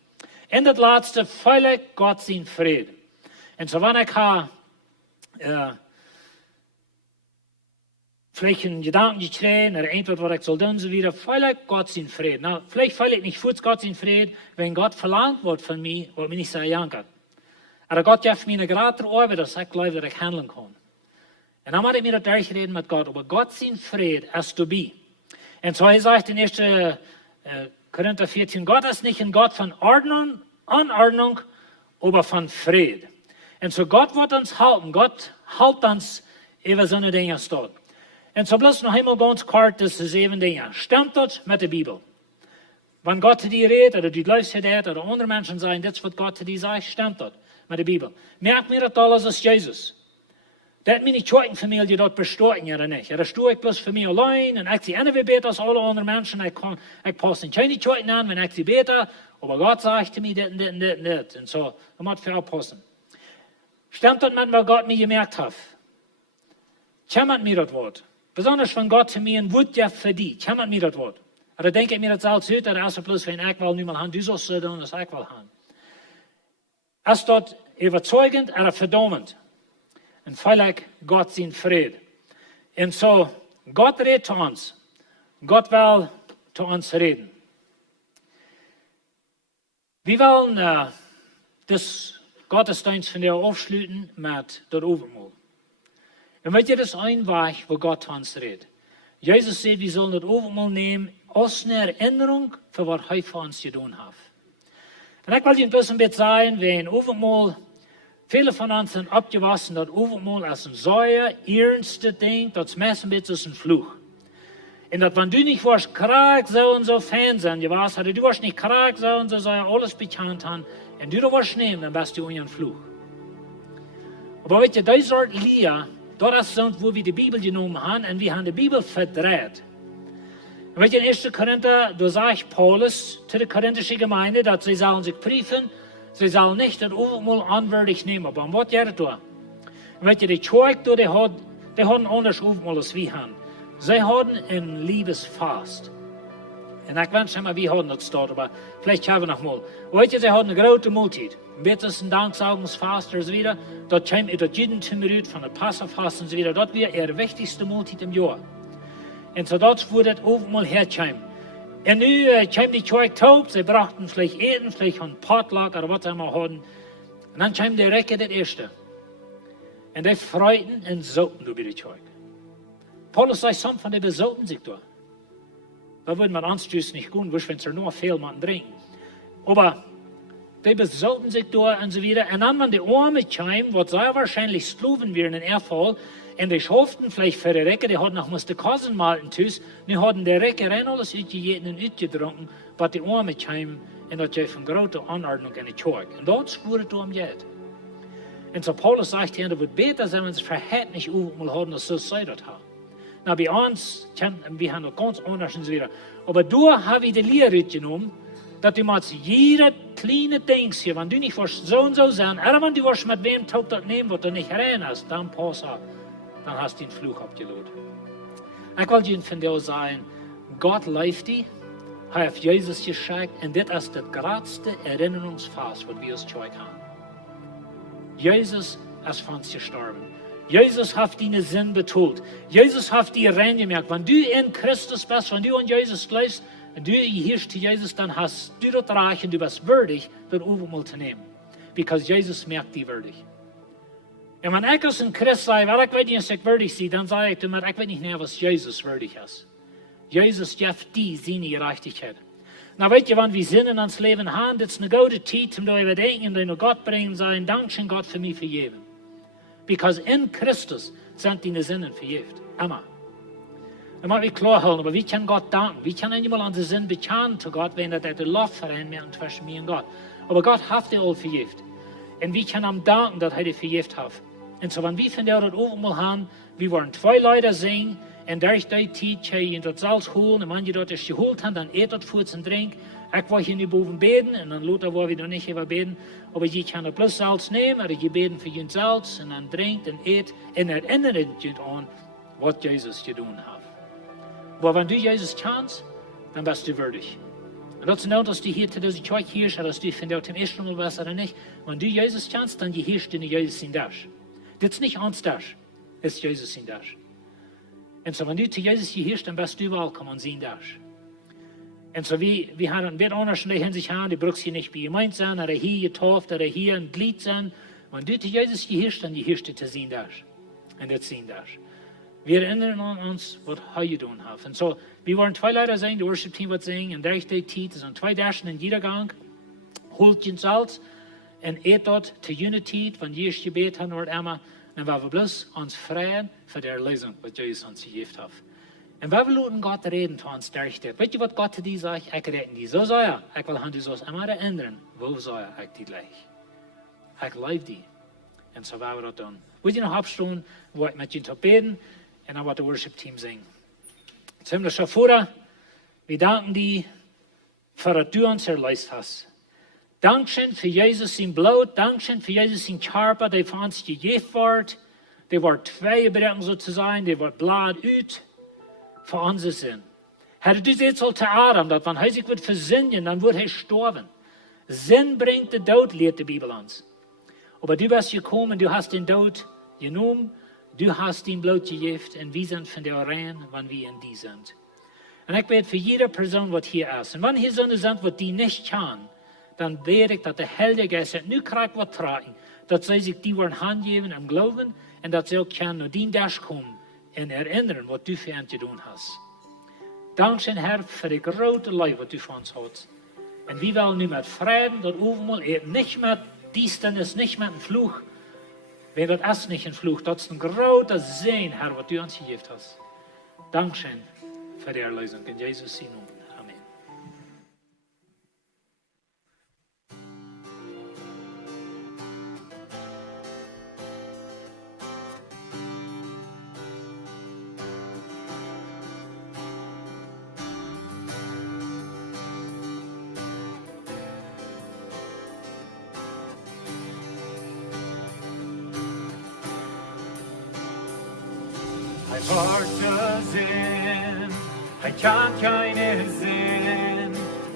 En dat laatste, veilig Gott zijn vrede. En so wanneer ik ga vielleicht einen Gedanken gekregen oder etwas, was ich soll tun, so wieder, vielleicht Gott sein Frieden. Na, vielleicht ich nicht kurz Gott sein Frieden, wenn Gott verlangt wird von mir, was mir nicht so jankert. Aber Gott gibt mir eine gerade Arbeit, dass ich glaube, dass ich handeln kann. Und dann habe ich mir das durchreden mit Gott, aber Gott sein Frieden ist dabei. Und so sagt in 1. Korinther 14, Gott ist nicht ein Gott von Anordnung, aber von Frieden. Und so Gott wird uns halten, Gott hält uns über so eine Dinge dort. Und so bloß noch einmal ganz kurz, das ist 7 Dinge. Stimmt das mit der Bibel? Wenn Gott zu dir redet, oder du glaubst das, oder andere Menschen sagen, das wird Gott zu dir sagt, stimmt das mit der Bibel? Merkt mir das alles ist Jesus. Das meine Familie dort bestoken oder nicht. Ja, das tue ich bloß für mich allein, und ich sie eine besser als alle anderen Menschen. Ich passe keine Zeugnis an, wenn ich sie bete, aber Gott sagt mir das und das und das und das. Und so, da muss ich aufpassen. Stimmt das mit, was Gott mir gemerkt hat? Kämmert mir das Wort. Besonders wenn Gott zu mir ein Wort ja für die. Kämmert mir das Wort. Aber denke ich mir das alles heute, oder ist es bloß, wenn ich will, nicht mal haben, du sollst so tun, als ich will haben. Ist das überzeugend oder verdammend? Und vielleicht Gott sein Frieden. Und so, Gott redet zu uns. Gott will zu uns reden. Wir wollen das Gottesdienst von der aufschließen mit der Overmahl. Und wenn ihr das einweich, wo Gott zu uns redet. Jesus sagt, wir sollen das Overmahl nehmen, als eine Erinnerung für was er für uns getan hat. Und ich will Ihnen ein bisschen sagen, wenn Overmahl, viele von uns sind abgewaschen, das Overmahl ist ein sehr ernste Ding, das meistens ist ein Fluch. Und dass wenn du nicht warst, krank so und so Fan sein, du warst nicht krank so und so, soll ja alles bekannt haben, und du warst nehmen, dann bist du ein Fluch. Aber weißt du, das Art Lia, das ist so, wo wir die Bibel genommen haben, und wir haben die Bibel verdreht. Und weißt du, in 1. Korinther, da sagt Paulus zu der korinthischen Gemeinde, dass sie sollen sich prüfen, sie sollen nicht das Overmahl anwürdig nehmen. Aber was geht da? Und weißt du, die Zeug, die haben ein anderes Overmahl als wir haben. Sie haben ein Liebesfast. Und ich weiß nicht mehr, wie haben das dort, aber vielleicht haben wir noch mal. Weißt du, sie haben eine große Multitude. Wird es ein Danksagungsfast und so wieder. Dort kommt jeden Minute von der Passafast und so wieder. Dort wird ihre wichtigste Multitude im Jahr. Und so dort wurde das Overmahl herkommen. Und nu kam die Zeug taub, sie brachten vielleicht Eten, vielleicht ein Potluck oder was sie immer hatten. Und dann kam die Recke das Erste. Und die freuten und soten über die Zeug. Paulus sagt, some von denen besoten sich da. Da würde man anstößen nicht gut, wenn sie nur viel machen trinken. Aber die besoten sich da und so wieder. Und dann, wenn die Arme kamen, was sehr wahrscheinlich Skloven wären in Erfall, und die schoften vielleicht für die Recke, die hatten noch mal die Kassen malten tüß, die hatten die Recke rein alles uitgegeten und uitgedrunken, was die Arme kamen, und das gab von großer Anordnung in die Zeug. Und dort spürt es geht. Und so Paulus sagt hier, es wird besser sein, wenn sie Verhältnis mal haben, als so sei das haben. Na, bei uns, wir haben noch ganz anders und so wieder. Aber da habe ich die Lehre genommen, dass du mal jede kleine Ding hier, wenn du nicht willst, so und so sein, oder wenn du willst, mit wem taugt das nehmen, was du nicht rein hast, dann pass auf, dann hast du den Fluch abgeladen. Ich will dir von dir sagen, Gott leift dich, er hat Jesus geschickt, und das ist das größte Erinnerungsfest, was wir als Zeug haben. Jesus ist für uns gestorben. Jesus hat deine Sinn betont. Jesus hat dir reingemerkt. Wenn du in Christus bist, wenn du an Jesus glaubst, und du gehörst zu Jesus, dann hast du das Reich und du bist würdig, das Overmahl zu nehmen. Because Jesus merkt dich würdig. Und wenn ich als ein Christ sage, weil ich weiß nicht, dass ich würdig bin, dann sage ich dir, ich weiß nicht mehr, was Jesus würdig ist. Jesus gibt dir seine Gerechtigkeit. Na, weißt du, wenn wir Sinnen ans Leben haben, das ist eine gute Zeit, um da überdenken und in Gott bringen und sagen, Dankeschön Gott für mich vergeben. Because in Christus sind deine Sinnen vergeben. Immer. Da muss ich klar halten, aber wie kann Gott danken? Wie kann einmal an den Sinn bekennen zu Gott, wenn er der Laufverein mehr zwischen mir und Gott? Aber Gott hat dir all vergeben. Und wie kann ihm danken, dass er dir vergeben hat? Und so, wenn wir von der das Overmahl haben, wir wollen 2 Leute singen, und durch die Zeit kann ich das Salz holen, und wenn die das geholt haben, dann eet das Furz und Trink. Ich will hier nicht boven beten, und dann Luther will wieder nicht über beten, aber ich kann das bloß Salz nehmen, oder ich beten für jeden Salz, und dann trinkt und eet, und erinnert dich an, was Jesus getan hat. Aber wenn du Jesus kennst, dann bist du würdig. Und dat is nou als du hier zu dieser Zeug hierst, dass du findest zum ersten Mal was oder nicht. Wenn du Jesus kennst, dann gehörst du in Jesus in das. Das ist nicht ans das, das ist Jesus in das. Und so, wenn du zu Jesus gehörst, dann bist du willkommen in das. Und so, wir haben ein bisschen anders in der Hinsicht haben, die brauchst hier nicht bei gemeint sein, oder hier getauft, oder hier ein Glied sein. Wenn du zu Jesus gehörst, dann gehörst du zu sein das. Und das sind das. Wir erinnern uns, was er getan hat. Und so, wir wollen 2 Leiter sein, das Worship-Team wird singen, und der ist die Zeit, es sind 2 Daschen in jeder Gang, holt den Salz, und dort zu jener Zeit, wenn Jesus gebet haben, wird immer, dann wollen wir bloß uns freuen für die Erlösung, was Jesus uns gegeben hat. Und wir wollen Gott reden zu uns, der steht. Weißt du, was Gott zu dir sagt? Ich rede die so sehr, ich will du so immer erinnern, wo soll ich die gleich? Ich liebe die. Und so wollen wir das tun. Wollt ihr noch abstehen, wo ich mit Ihnen beten, und dann wird das Worship-Team singen. Himmlischer Vater, wir danken dir für das du uns erleist hast. Dankeschön für Jesus sein Blut, Dankeschön für Jesus sein Körper, der für uns gegeben wird. Der wird 2 Brechen sozusagen, der wird Blut ut für unsere Sinn. Hätte du jetzt so zu Adam, dass wenn er sich wird versündigen, dann wird er sterben. Sinn bringt den Tod, lehrt die Bibel uns. Aber du bist gekommen, du hast den Tod genommen, du hast den Blut gegeben, und wir sind von der rein, wenn wir in die sind. Und ich bete für jede Person, die hier ist. Und wenn hier Sünden sind, die nicht kann, dann bete ich, dass der Heilige Geist nu kriegt was tragen, dass sie sich die wollen handgeben im Glauben, und dass sie auch können nur den Tag kommen und erinnern, was du für uns getan hast. Dankeschön, Herr, für die große Liebe, was du für uns hast. Und wir wollen nu mit Frieden, dort oben mal, nicht mit Dienstnis, nicht mit einem Fluch. Wenn das ist nicht ein Fluch, das ist ein großer Segen, Herr, was du uns gegeben hast. Dankeschön für die Erlösung. In Jesus' Namen. Amen. Hij wordt de zin, hij kan keine Sinn,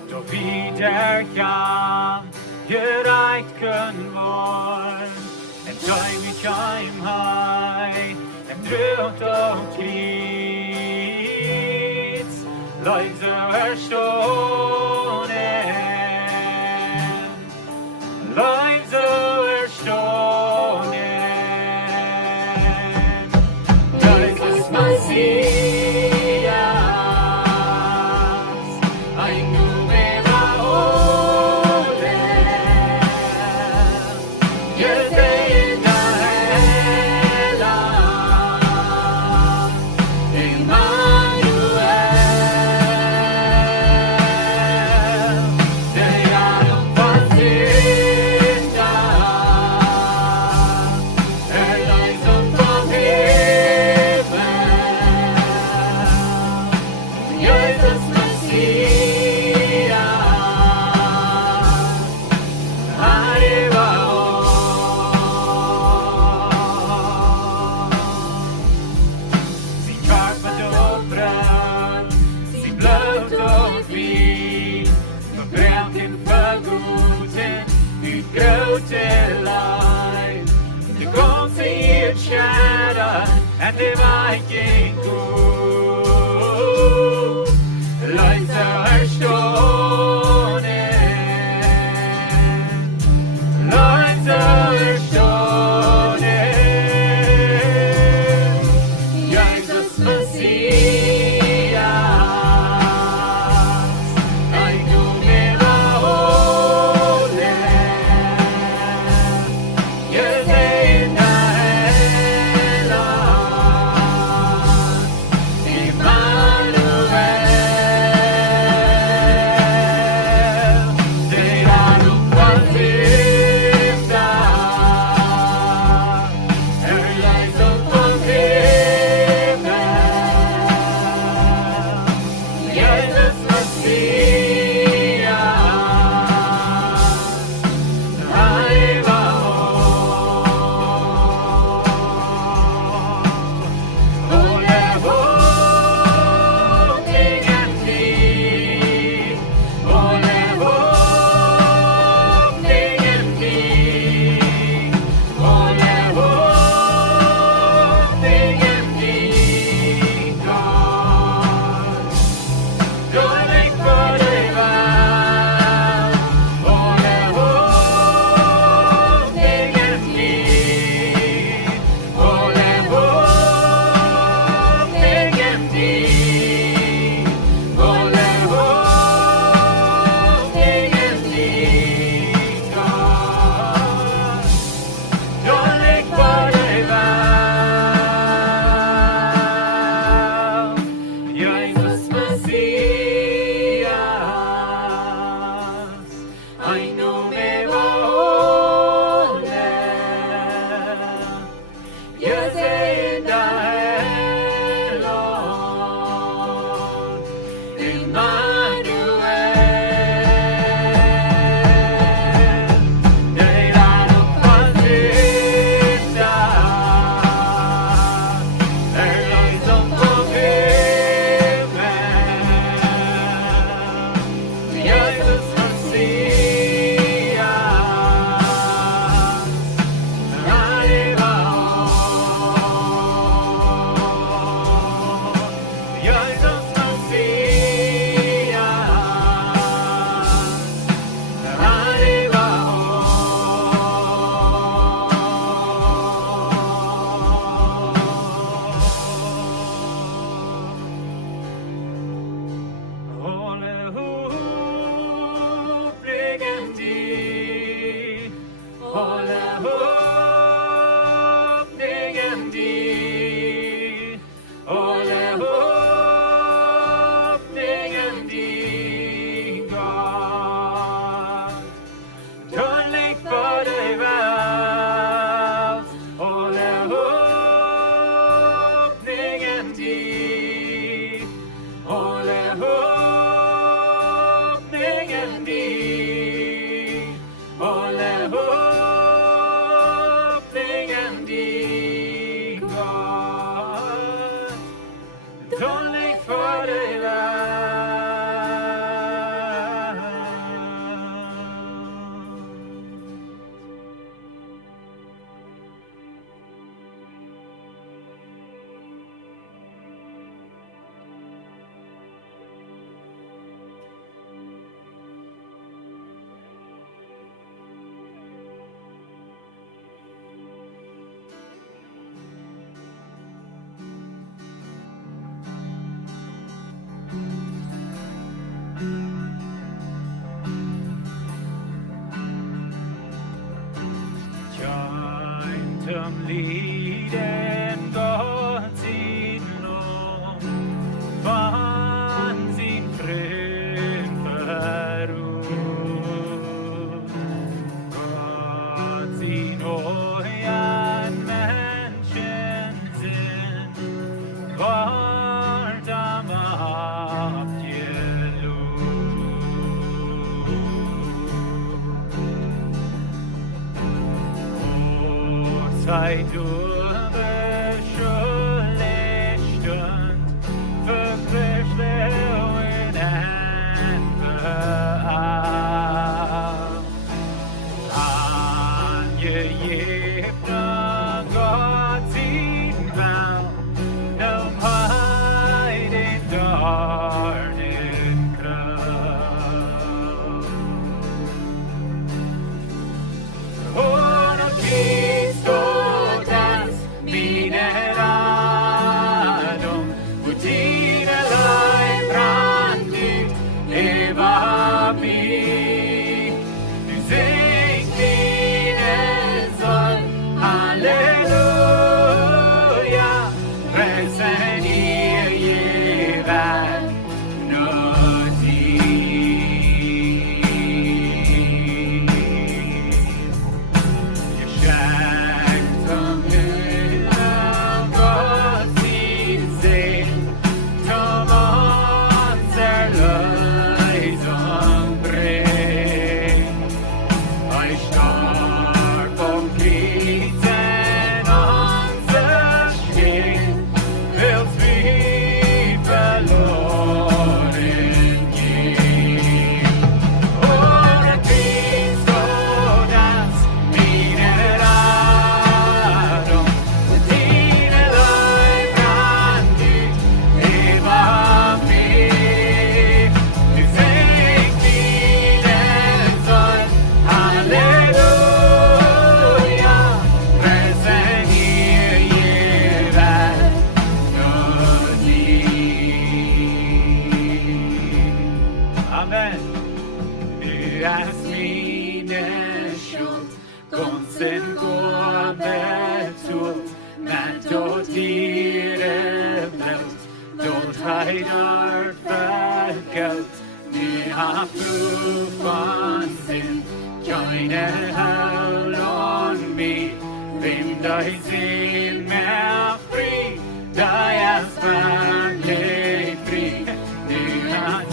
doch wie der kann, gereicht können wollen. En dein mich heimhei, en drukt auch niets, leise erstohnen, leise erstohnen. Messias, ein numerer Orden, gesegneter Heiland, Emmanuel, der Jahr passiert da, Erlösung vom Himmel. Jesus Messias, arriba hoy. Si carpa Frieden Gott sin Lohn, von sin Fröm verruht. Gott sin euren Menschen sind, wart am abgelobt. Sei du beschuldigt und verkriegt in Enverab. Angegebner Gott sieht mal, nun heut in Dornen Kraft. Und gehst du das Mineradum, wo deine Leib randigt, über mich. Du singst deine Soll, Halleluja, preisen ihr jeweils nur die. Geschenkt vom Himmel, Gott sie sehen, zum unser Lösung bringt. Euch stark vom Kriechen unser Stehen, will's wie verloren gehen. Ohne Christ, oh, das Mineradum, und deine Leib randigt über mich. Du singst deinen Soll, Halleluja, preisen ihr jeweils nur die. Amen. Du hast meine Schuld ganz in Gott betont, mit dort ihre Blut, dort heidert vergelt. Du hast du von Sinn, keine Hölle und mich, wem dein Sinn mehr frei, da erst wirklich frei. Du hast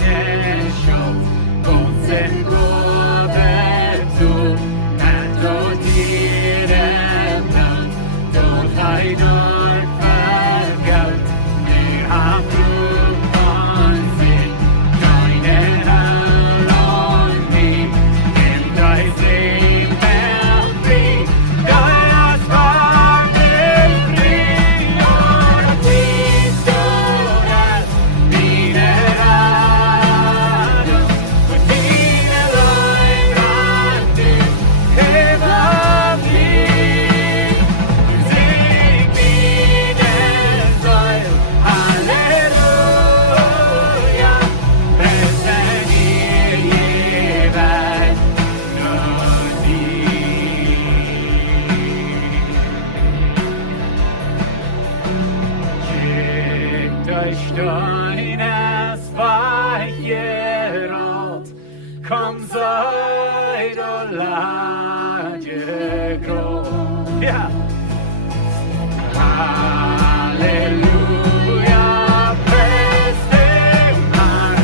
deine Schuld ganz in Gott betont, mit dort ihre Blut, dort heidert vergelt. Du hast du von Sinn, keine Hölle und mich, wem dein Sinn mehr frei, da erst wirklich frei. Ohne Christ, oh, das Mineradum, und deine Leib randigt über mich. Du singst deinen Soll, Halleluja, preisen ihr jeweils nur die. Schickt euch deines weiche Rot, komm, seid und lad ihr groß. Ja. Halleluja, preist dem Herrn,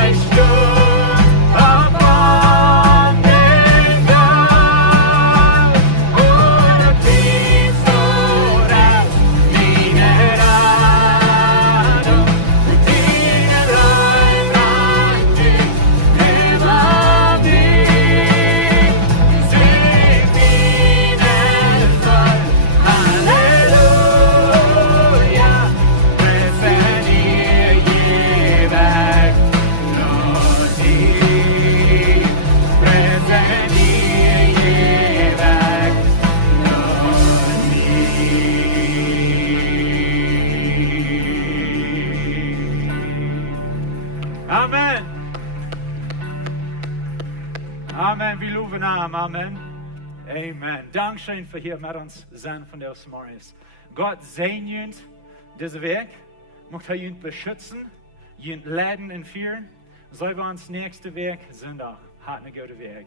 euch Gott upon den Gott. Ohne Christ, oh, das Mineradum, und deine Leib randigt über mich. Du singst deinen Soll, Halleluja, preisen ihr jeweils nur die. Preisen ihr jeweils nur die. Amen. Amen. Vi lover ham. Amen. Amen. Dankeschön für hier mit uns sein von der Morgens. Gott segne uns diesen Weg. Möchte er uns beschützen, uns leiten und führen. So wir uns nächsten Weg sind auch. Hat einen guten Weg.